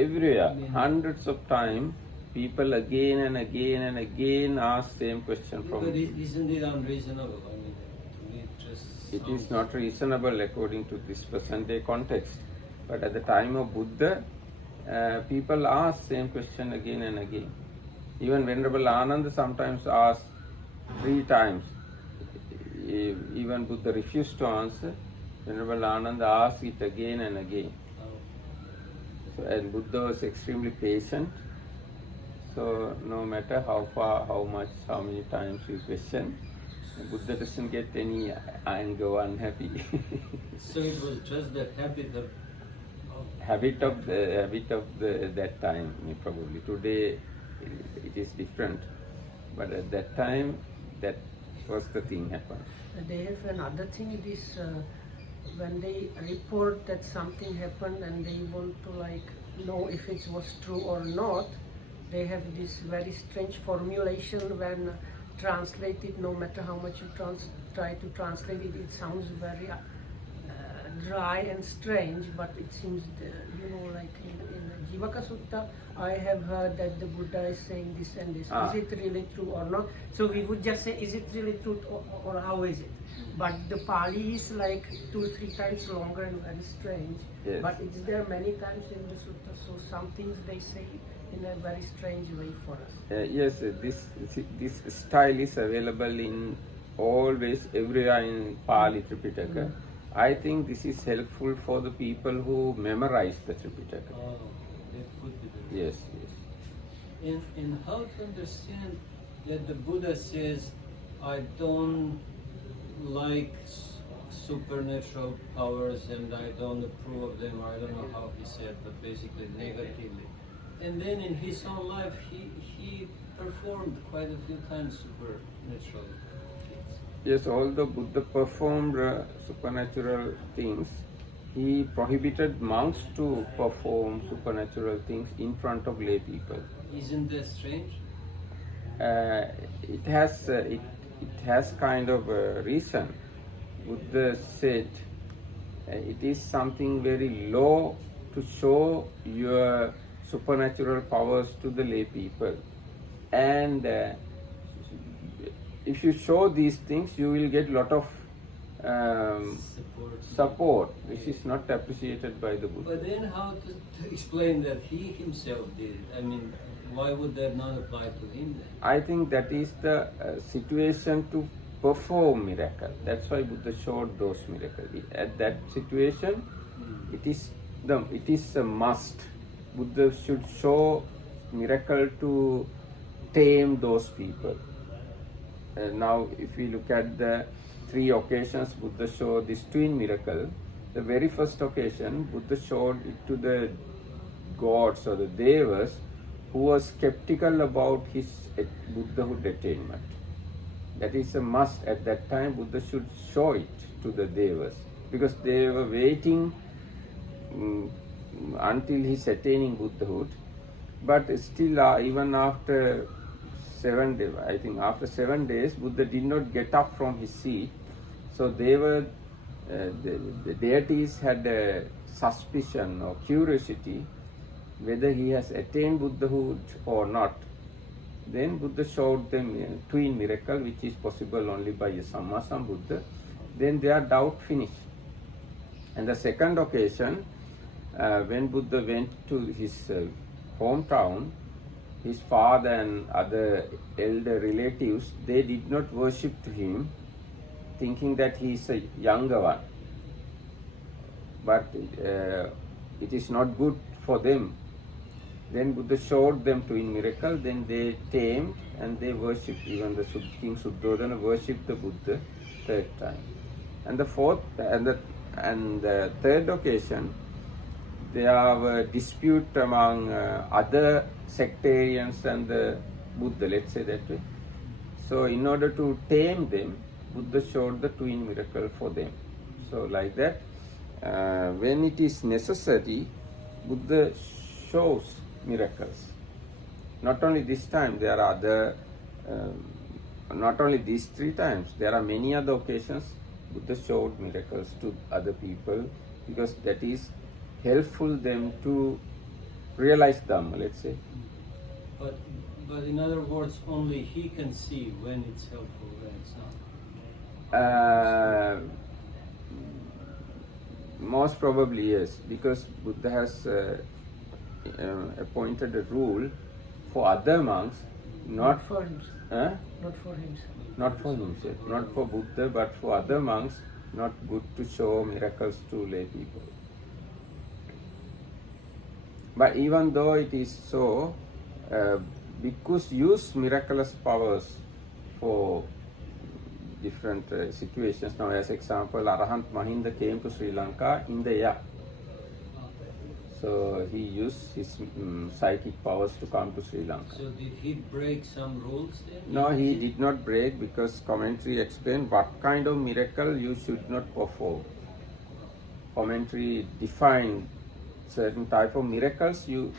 everywhere, hundreds of times, people again and again and again ask same question from. But isn't it unreasonable? I mean, to me it just It is not reasonable according to this present day context. But at the time of Buddha, people ask same question again and again. Even Venerable Ananda sometimes asks 3 times. Even Buddha refused to answer. Venerable Ananda asked it again and again. So, and Buddha was extremely patient. So no matter how far, how much, how many times you question, Buddha doesn't get any anger or unhappy. So it was just the habit of habit of that time, probably. Today it is different, but at that time that was the thing happened. They have another thing, this when they report that something happened and they want to like know if it was true or not, they have this very strange formulation when translated, no matter how much you try to translate it, it sounds very dry and strange, but it seems, like in Jivaka Sutta, I have heard that the Buddha is saying this and this. Is it really true or not? So we would just say, is it really true or how is it? But the Pali is like 2-3 times longer and very strange. Yes. But it's there many times in the Sutta, so some things they say in a very strange way for us. Yes, this style is available in always everywhere in Pali Tripitaka. I think this is helpful for the people who memorize the Tripitaka. that could be the Yes, yes. And how to understand that the Buddha says, I don't like supernatural powers and I don't approve of them, or I don't know how he said, but basically negatively. And then in his own life, he performed quite a few times supernatural things. Yes, although Buddha performed supernatural things, he prohibited monks to perform supernatural things in front of lay people. Isn't that strange? it has kind of a reason. Buddha said it is something very low to show your supernatural powers to the lay people, and if you show these things, you will get lot of support, which is not appreciated by the Buddha. But then how to explain that he himself did it? I mean, why would that not apply to him then? I think that is the situation to perform miracle. That's why Buddha showed those miracles. At that situation, it is a must. Buddha should show miracle to tame those people. Now, if we look at the 3 occasions Buddha showed this twin miracle, the very first occasion Buddha showed it to the gods or the devas who was skeptical about his Buddhahood attainment. That is a must. At that time Buddha should show it to the devas, because they were waiting until his attaining Buddhahood. But still, even after 7 days, I think after 7 days, Buddha did not get up from his seat. So they were, the deities had a suspicion or curiosity whether he has attained Buddhahood or not. Then Buddha showed them a twin miracle, which is possible only by a Sammasambuddha. Then their doubt finished. And the second occasion, when Buddha went to his hometown, his father and other elder relatives, they did not worship to him, thinking that he is a younger one. But it is not good for them. Then Buddha showed them twin miracle. Then they tamed and they worshipped. Even the King Suddhodana worshipped the Buddha 3rd time. And the fourth and the third occasion, there were dispute among other sectarians and the Buddha, let's say that way. So in order to tame them, Buddha showed the twin miracle for them. So like that, when it is necessary, Buddha shows miracles. Not only this time, there are other, not only these 3 times, there are many other occasions Buddha showed miracles to other people, because that is helpful them to realize Dhamma, let's say. But in other words, only he can see when it's helpful, when it's not. Most probably yes, because Buddha has appointed a rule for other monks, not for himself. Not for himself. Not for himself, not for Buddha, but for other monks, not good to show miracles to lay people. But even though it is so, bhikkhus use miraculous powers for different situations. Now, as example, Arahant Mahinda came to Sri Lanka in the year. So he used his psychic powers to come to Sri Lanka. So did he break some rules then? No, he did not break, because commentary explained what kind of miracle you should not perform. Commentary defined certain type of miracles you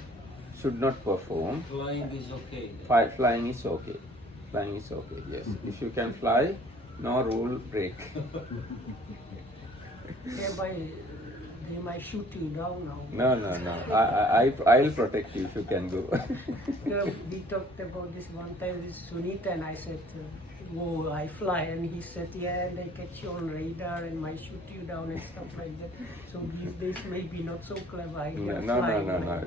should not perform. Flying is okay. Flying is okay. Flying is okay, yes. If you can fly, no rule break. They might shoot you down now. No. I'll protect you if you can go. We talked about this one time with Sunita, and I said, "Oh, I fly," and he said, "Yeah, and they catch you on radar and might shoot you down and stuff like that." So these days maybe not so clever idea. No.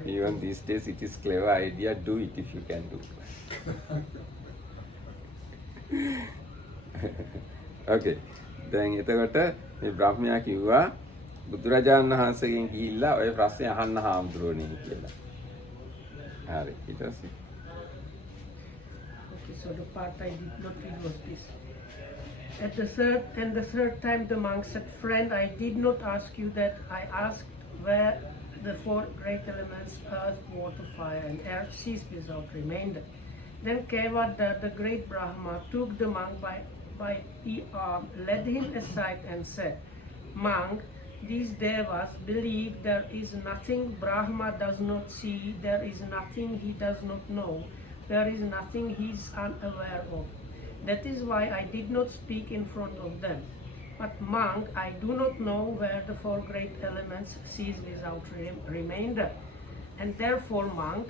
Even these days it is clever idea. Do it if you can do. Okay. දැන් එතකොට මේ බ්‍රහ්මයා කිව්වා බුදුරජාණන් වහන්සේගෙන් ගිහිල්ලා ඔය ප්‍රශ්නේ අහන්න හාමුදුරුවනේ කියලා. හරි. ඊට පස්සේ Okay, so the part I did not read was this. At the third time the monk said, "Friend, I did not ask you that. I asked where the 4 great elements, earth, water, fire, and air, ceased without remainder." Then Kewaddha, the great Brahma, took the monk by the arm, led him aside and said, "Monk, these devas believe there is nothing Brahma does not see, there is nothing he does not know. there is nothing he is unaware of. That is why I did not speak in front of them. But monk, I do not know where the four great elements cease without remainder. And therefore, monk,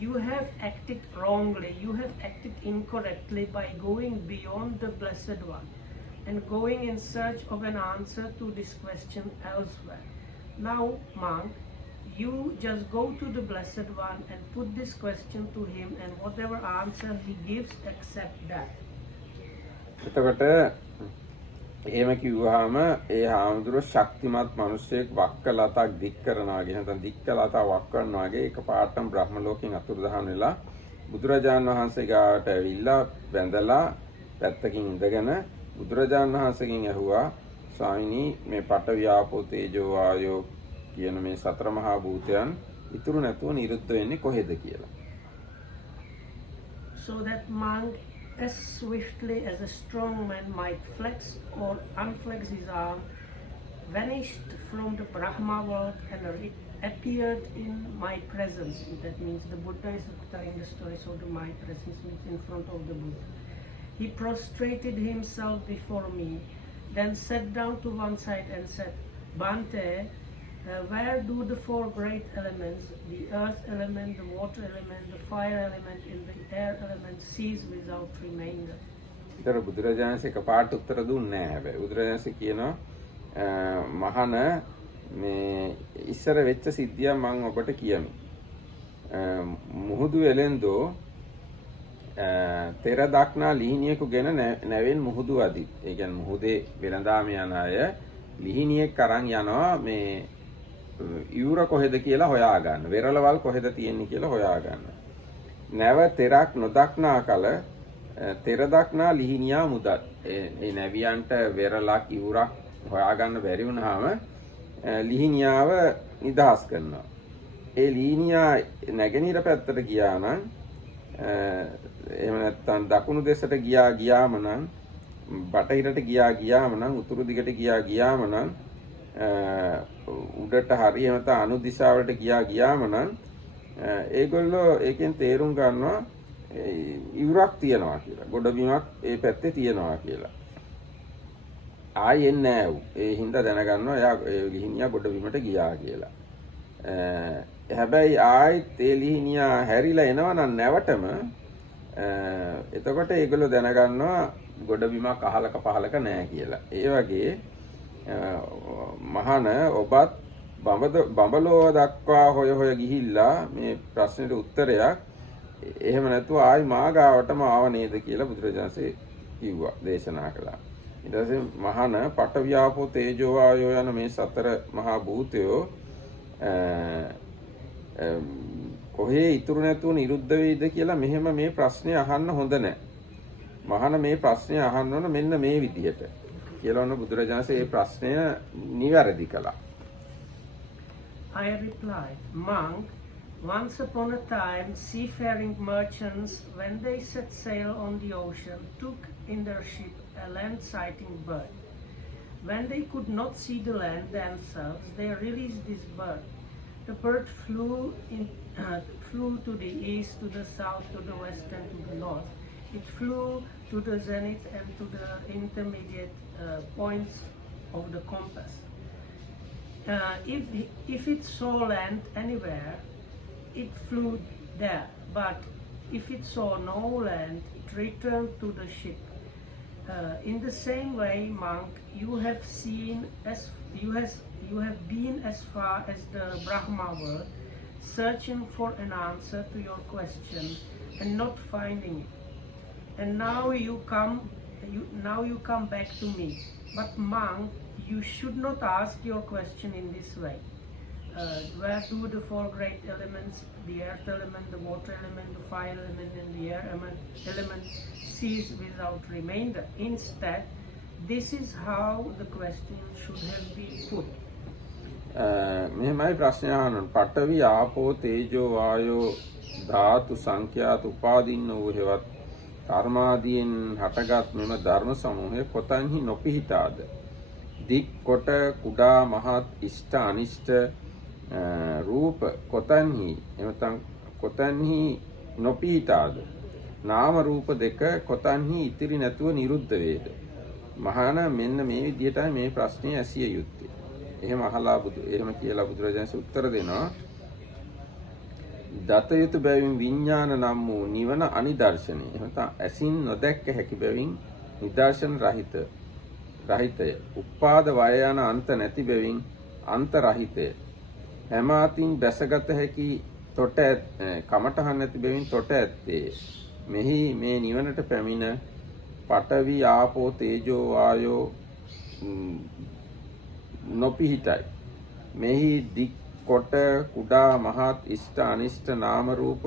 you have acted wrongly, you have acted incorrectly by going beyond the Blessed One and going in search of an answer to this question elsewhere. Now, monk, you just go to the Blessed One and put this question to him, and whatever answer he gives, accept that. එතකොට එහෙම කිව්වහම ඒ හාමුදුරුවෝ ශක්තිමත් මිනිස්සෙක් වක්ක ලතක් දික් කරනවා වගේ නැත්නම් දික්ක ලතා වක් කරනවා වගේ එකපාරටම බ්‍රහ්ම ලෝකෙන් අතුරුදහන් වෙලා බුදුරජාණන් වහන්සේ ගාවට ඇවිල්ලා වැඳලා පැත්තකින් ඉඳගෙන බුදුරජාණන් වහන්සේගෙන් ඇහුවා ස්වාමිනී මේ පඨවි ආපෝ තේජෝ වායෝ කියන මේ සතර මහා භූතයන් ඉතුරු නැතුව නිරුද්ධ වෙන්නේ කොහෙද කියලා. So that monk, as swiftly as a strong man might flex or unflex his arm, vanished from the Brahma world and appeared in my presence. That means the Buddha is telling the story, so the my presence means in front of the Buddha. He prostrated himself before me, then sat down to one side and said, Bhante, where do the four great elements, the earth element, the water element, the fire element, and the air element cease without remainder? ඊතර බුදුරජාණන්සේ එකපාරට උත්තර දුන්නේ නැහැ. හැබැයි බුදුරජාණන්සේ කියනවා මහාන මේ ඉස්සර වෙච්ච සිද්ධිය මම ඔබට කියමි. මුහුදු එලෙන්දෝ තෙර දක්නා ලිහිණියෙකු ගැන නැවෙන් මුහුදු අදි. ඒ කියන්නේ මුහුදේ වෙළඳාම යන අය ලිහිණියෙක් අරන් යනවා මේ ඉවුර කොහෙද කියලා හොයාගන්න. වෙරළවල් කොහෙද තියෙන්නේ කියලා හොයාගන්න. නැව තෙරක් නොදක්නා කල තෙර දක්නා ලිහිණියා මුදත්. ඒ නැවියන්ට වෙරළක් ඉවුරක් හොයාගන්න බැරි වුණාම ලිහිණියාව නිදහස් කරනවා. ඒ ලිහිණියා නැගෙනහිර පැත්තට ගියා නම් එහෙම නැත්නම් දකුණු දෙසට ගියාම නම් බටහිරට ගියාම නම් උතුරු දිගට ගියාම නම් උඩට හරියම තා අනු දිශාවලට ගියාම නම් ඒගොල්ලෝ ඒකෙන් තේරුම් ගන්නවා ඉවුරක් තියනවා කියලා. ගොඩබිමක් ඒ පැත්තේ තියනවා කියලා. ආයෙත් නෑ ඌ. ඒ හින්දා දැනගන්නවා එයා ලිහිණියා ගොඩබිමට ගියා කියලා. හැබැයි ආයෙත් ඒ ලිහිණියා හැරිලා එනවා නම් නැවටම එතකොට ඒගොල්ලෝ දැනගන්නවා ගොඩබිමක් අහලක පහලක නෑ කියලා. ඒ වගේ මහාන ඔබත් බඹලෝ දක්වා හොය ගිහිල්ලා මේ ප්‍රශ්නෙට උත්තරයක් එහෙම නැතුව ආයි මාගාවටම ආව නේද කියලා බුදුරජාණන්සේ කිව්වා දේශනා කළා. ඊට පස්සේ මහාන පඨවි ආපෝ තේජෝ වායෝ යන මේ සතර මහා භූතයෝ කොහේ ඉතුරු නැතුව නිරුද්ධ වෙයිද කියලා මෙහෙම මේ ප්‍රශ්නේ අහන්න හොඳ නැහැ. මහාන මේ ප්‍රශ්නේ අහන්න ඕන මෙන්න මේ විදිහට. කියලා ඔන්න බුදුරජාණන්සේ මේ ප්‍රශ්නය නිවැරදි කළා. I replied, monk, once upon a time seafaring merchants, when they set sail on the ocean, took in their ship a land-sighting bird. When they could not see the land themselves, they released this bird. The bird flew to the east, to the south, to the west, and to the north. It flew to the zenith and to the intermediate points of the compass. If it saw land anywhere, it flew there. But if it saw no land, it returned to the ship. In the same way, monk, you have been as far as the Brahma world, searching for an answer to your question and not finding it. And now you come back to me. But monk, you should not ask your question in this way. Where do the four great elements, the earth element, the water element, the fire element, and the air element cease without remainder? Instead, this is how the question should have been put. මෙහෙමයි ප්‍රශ්නය අහන්න. පඨවි ආපෝ තේජෝ වායෝ ධාතු සංඛ්‍යාත උපාදීන වූ හේවත් කර්මාදීන් හටගත් මෙම ධර්ම සමූහය කොතන්හි නොපිහිටාද? දික් කොට කුඩා මහත් ඉෂ්ට අනිෂ්ට රූප කොතන්හි එමෙතන් කොතන්හි නොපීඨාද නාම රූප දෙක කොතන්හි ඉතිරි නැතුව නිරුද්ධ වේද? මහාන මෙන්න මේ විදිහටයි මේ ප්‍රශ්නේ ඇසිය යුත්තේ. එහෙම කියලා බුදුරජාණන් උත්තර දෙනවා. දත යුතු බැවින් විඥාන නම් වූ නිවන අනිදර්ශනය. එහෙම ඇසින් නොදැක්ක හැකි බැවින් නිදර්ශන රහිතය. උපාද වය යන අන්ත නැති බැවින් අන්ත රහිතය. හැම අතින් බැසගත හැකි තොට කමඨහන් නැති බැවින් තොට ඇත්තේ. මෙහි මේ නිවනට පැමිණ පඨවි ආපෝ තේජෝ වායෝ නොපිහිටයි. මෙහි දික් කොට කුඩා මහත් ඉෂ්ට අනිෂ්ට නාම රූප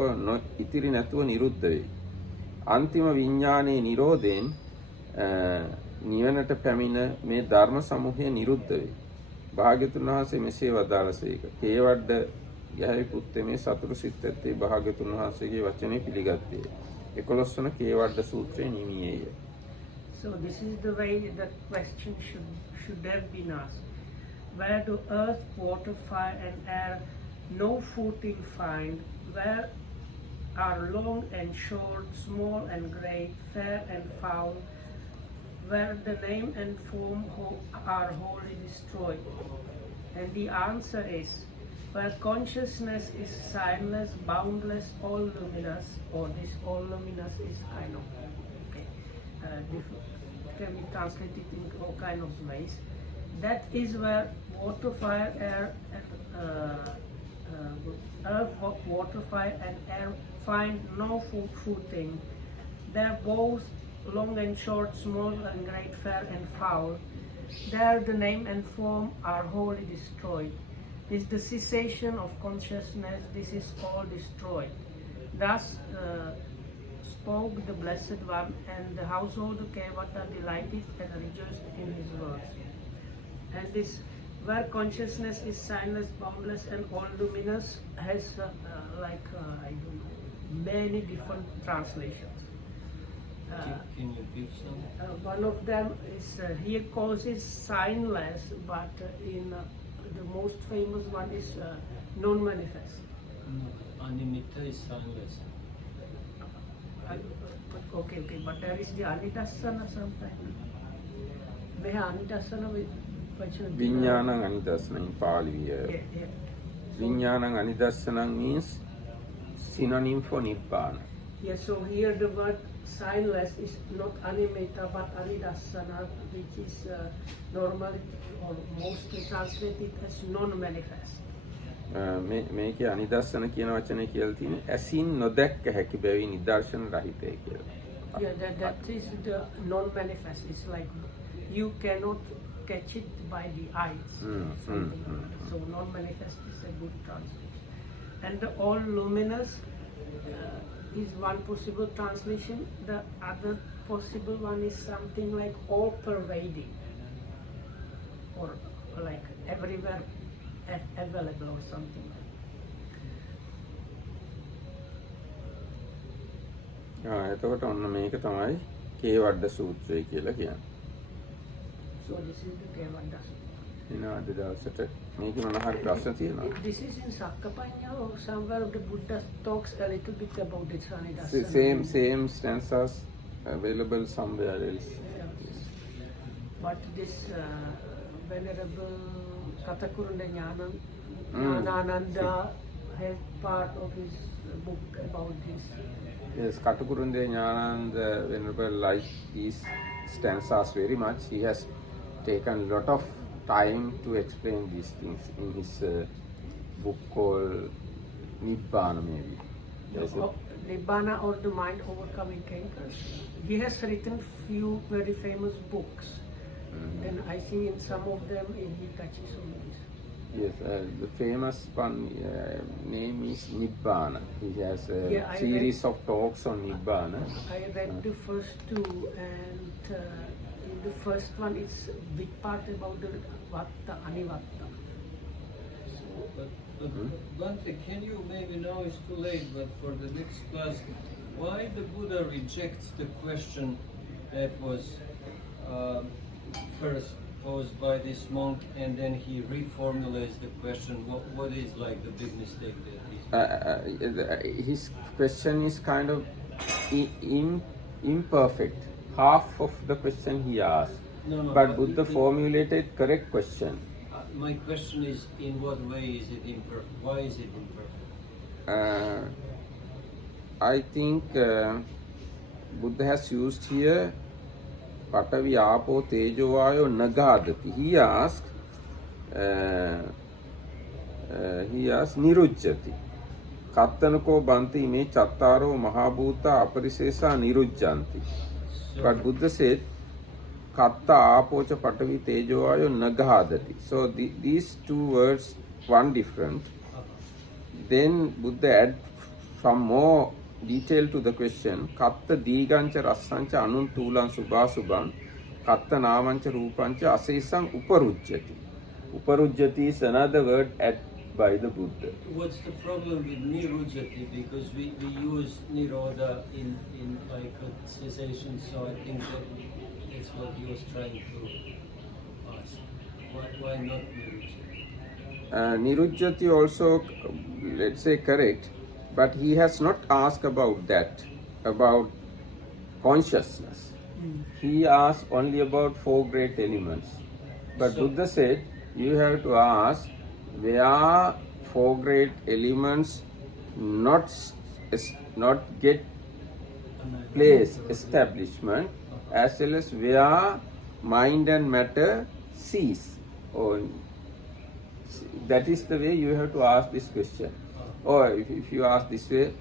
ඉතිරි නැතුව නිරුද්ධ වේ. අන්තිම විඥානයේ නිරෝධයෙන් නිවනට පැමිණ මේ ධර්ම සමූහය නිරුද්ධ වේ. භාග්‍යතුන් වහන්සේ මෙසේ වදාළසේක. කේවඩ යහවි පුත්තේ මේ සතුරු සිත් ඇත්තේ භාග්‍යතුන් වහන්සේගේ වචනේ පිළිගත්තේ. 11 වන කේවඩ සූත්‍රයේ නිමියේය. So this is the way the question should have been asked. Where do earth, water, fire and air no footing find? Where are long and short, small and great, fair and foul? Where the name and form are wholly destroyed? And the answer is, where consciousness is signless, boundless, all luminous, or this all luminous is kind of, can be translated in all kinds of ways. That is where water, fire, air, and earth, water, fire, and air find no footing. They are both long and short, small and great, fair and foul. There the name and form are wholly destroyed. This is the cessation of consciousness. This is all destroyed. Thus spoke the Blessed One, and the household of Kewaddha delighted and rejoiced in his words. And this, where consciousness is signless, boundless, and all luminous, has I don't know, many different translations. Can you give some? One of them is here calls it signless, but in the most famous one is non-manifest. No, animita is signless. Okay, but there is the anidassana sometimes. Where anidassana with විඥානං අනිදස්සනං in Pali. විඥානං අනිදස්සනං means synonym for nibbana. Yes, so here the word signless is not animata but anidassana, which is normally or mostly translated as non-manifest. මේකේ අනිදස්සන කියන වචනේ කියලා තියෙන්නේ ඇසින් නොදැක්ක හැකි බැවින් නිදර්ශන රහිතය කියලා. Yeah, that is the non-manifest. It's like you cannot catch it by the eyes. So non-manifest is a good translation. And the all luminous is one possible translation. The other possible one is something like all pervading, or like everywhere available, or something like that. එතකොට ඔන්න මේක තමයි කේවඩ සූත්‍රය කියලා කියන්නේ. So this is the Kewaddha. අද දවසට මේක මොන හරි ප්‍රශ්න තියෙනවද? This is in Sakkapanya or somewhere the Buddha talks a little bit about this anidassana. Same stanzas available somewhere else. Yes. But this venerable Katakurunda Jnanananda has part of his book about this. Yes, Katakurunda Jnanananda venerable likes these stanzas very much. He has taken a lot of time to explain these things in his book called Nibbana, maybe. Nibbana, or the mind overcoming cankers. He has written few very famous books, and I see in some of them he touches on this. Yes, the famous one name is Nibbana. He has a series of talks on Nibbana. I read the first two, and in the first one it's big part about the Vatta, Anivatta. But Bhante, can you, maybe now it's too late, but for the next class, why the Buddha rejects the question that was first posed by this monk, and then he reformulates the question? What is like the big mistake that he's his question is kind of imperfect. Half of the question he asked, No, but Buddha formulated correct question. My question is, in what way is it imperfect? Why is it imperfect? I think Buddha has used here Patavi Apo Tejo Vayo Nagadati. He asked Nirujjati. Kattanako Banti me Chattaro Mahabhuta Aparisesa Nirujjanti. But Buddha said Katta Apocha Patavi Tejo Vayo Nagadati. So these two words, one different. Then Buddha add some more detail to the question. Katta Digancha Rassancha Anun Tulan Subhasuban Katta Namancha Rupancha Asesang Uparujjati. Uparujjati is another word added by the Buddha. What's the problem with nirujjati? Because we use nirodha in like a cessation, so I think that's what he was trying to ask. Why not nirujjati? Nirujjati also, let's say, correct, but he has not asked about that, about consciousness. He asked only about 4 great elements. But So- Buddha said, you have to ask where 4 great elements not get place, establishment, as well as where mind and matter cease. Or that is the way you have to ask this question. Or if you ask this way,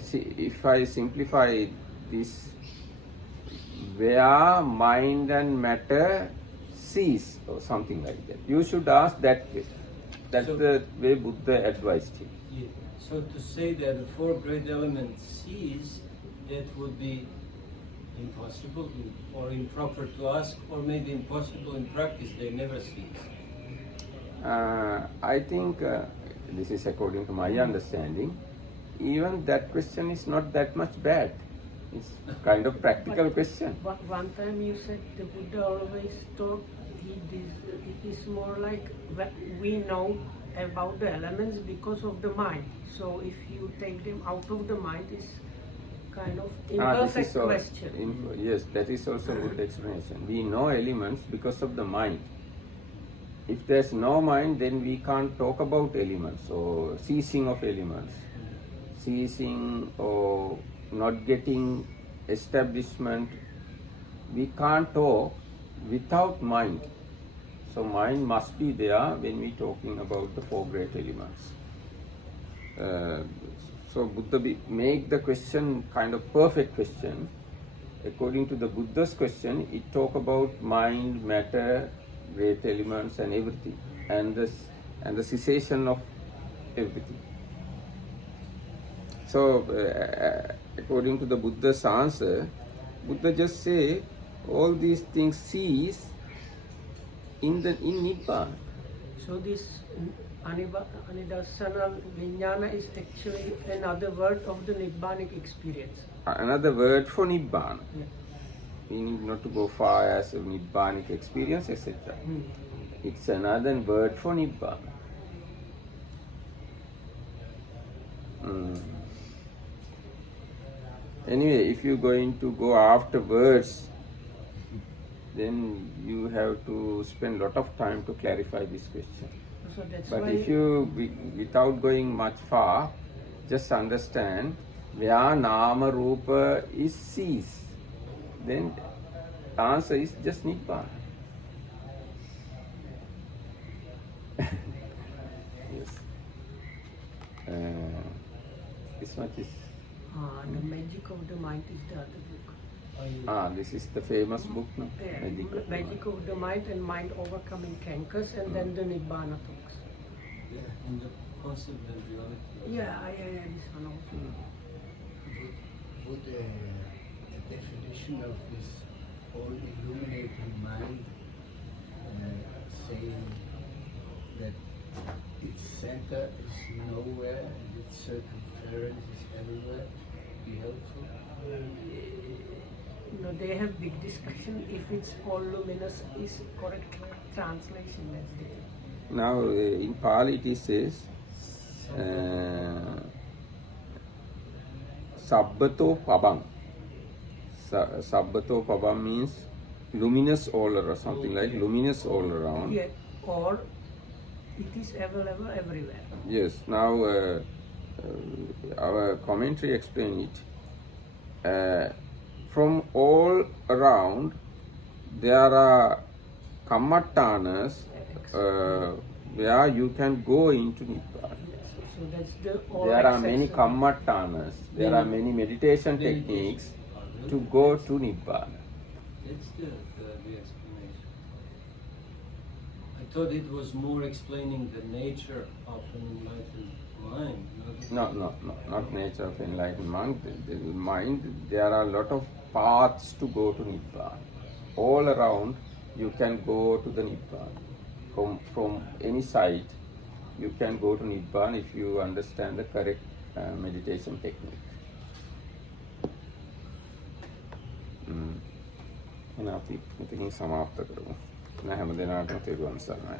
see, if I simplify this, where mind and matter cease, or something like that. You should ask that way. That's the way Buddha advised him. Yeah. So to say that the 4 great elements cease, that would be impossible or improper to ask, or maybe impossible in practice. They never cease. I think this is according to my understanding. Even that question is not that much bad. It's kind of practical question. One time you said the Buddha always thought it is more like we know about the elements because of the mind. So if you take them out of the mind, it's kind of imperfect question. Yes, that is also a good explanation. We know elements because of the mind. If there's no mind, then we can't talk about elements or ceasing of elements. Ceasing or not getting establishment, we can't talk without mind. So mind must be there when we talking about the 4 great elements. So Buddha make the question kind of perfect question. According to the Buddha's question, it talk about mind, matter, great elements and everything, and the cessation of everything. So according to the Buddha's answer, Buddha just say all these things cease in Nibbana. So this Anidassana Vijnana is actually another word of the Nibbanic experience. Another word for Nibbana. Yeah. We need not to go far as a Nibbanic experience, etc. It's another word for Nibbana. Anyway, if you're going to go afterwards, then you have to spend a lot of time to clarify this question. So that's But why if you, without going much far, just understand where Nama Rupa is cease, then the answer is just Nibbana. Yes. This much is. the magic of the mind is the other book. This is the famous book, no? Yeah, magic of the mind and mind overcoming cankers, and then the Nibbana talks. Yeah, and the concept and reality. Yeah, this one also. Would the definition of this all illuminating mind saying that its center is nowhere and its circumference is everywhere be helpful? They have big discussion if it's all luminous is correct translation. That's the Now in Pali it says Sabbato Pabang. Sabbato Pabang means luminous all around, something like luminous all around. Yeah, or it is available everywhere. Yes, now our commentary explain it. From all around, there are kammattanas where you can go into Nibbana. So that's the all There are many access. kammattanas, there are many meditation Many techniques meditation. to go to Nibbana. That's the explanation. I thought it was more explaining the nature of an enlightened mind. Not nature of enlightened mind. The mind, there are a lot of paths to go to Nibbana. All around, you can go to the Nibbana. From any side, you can go to Nibbana if you understand the correct meditation technique. එහෙනම් අපි මෙතනින් සමාප්ත කරමු. නැහැම දෙනාටම තෙරුවන් සරණයි.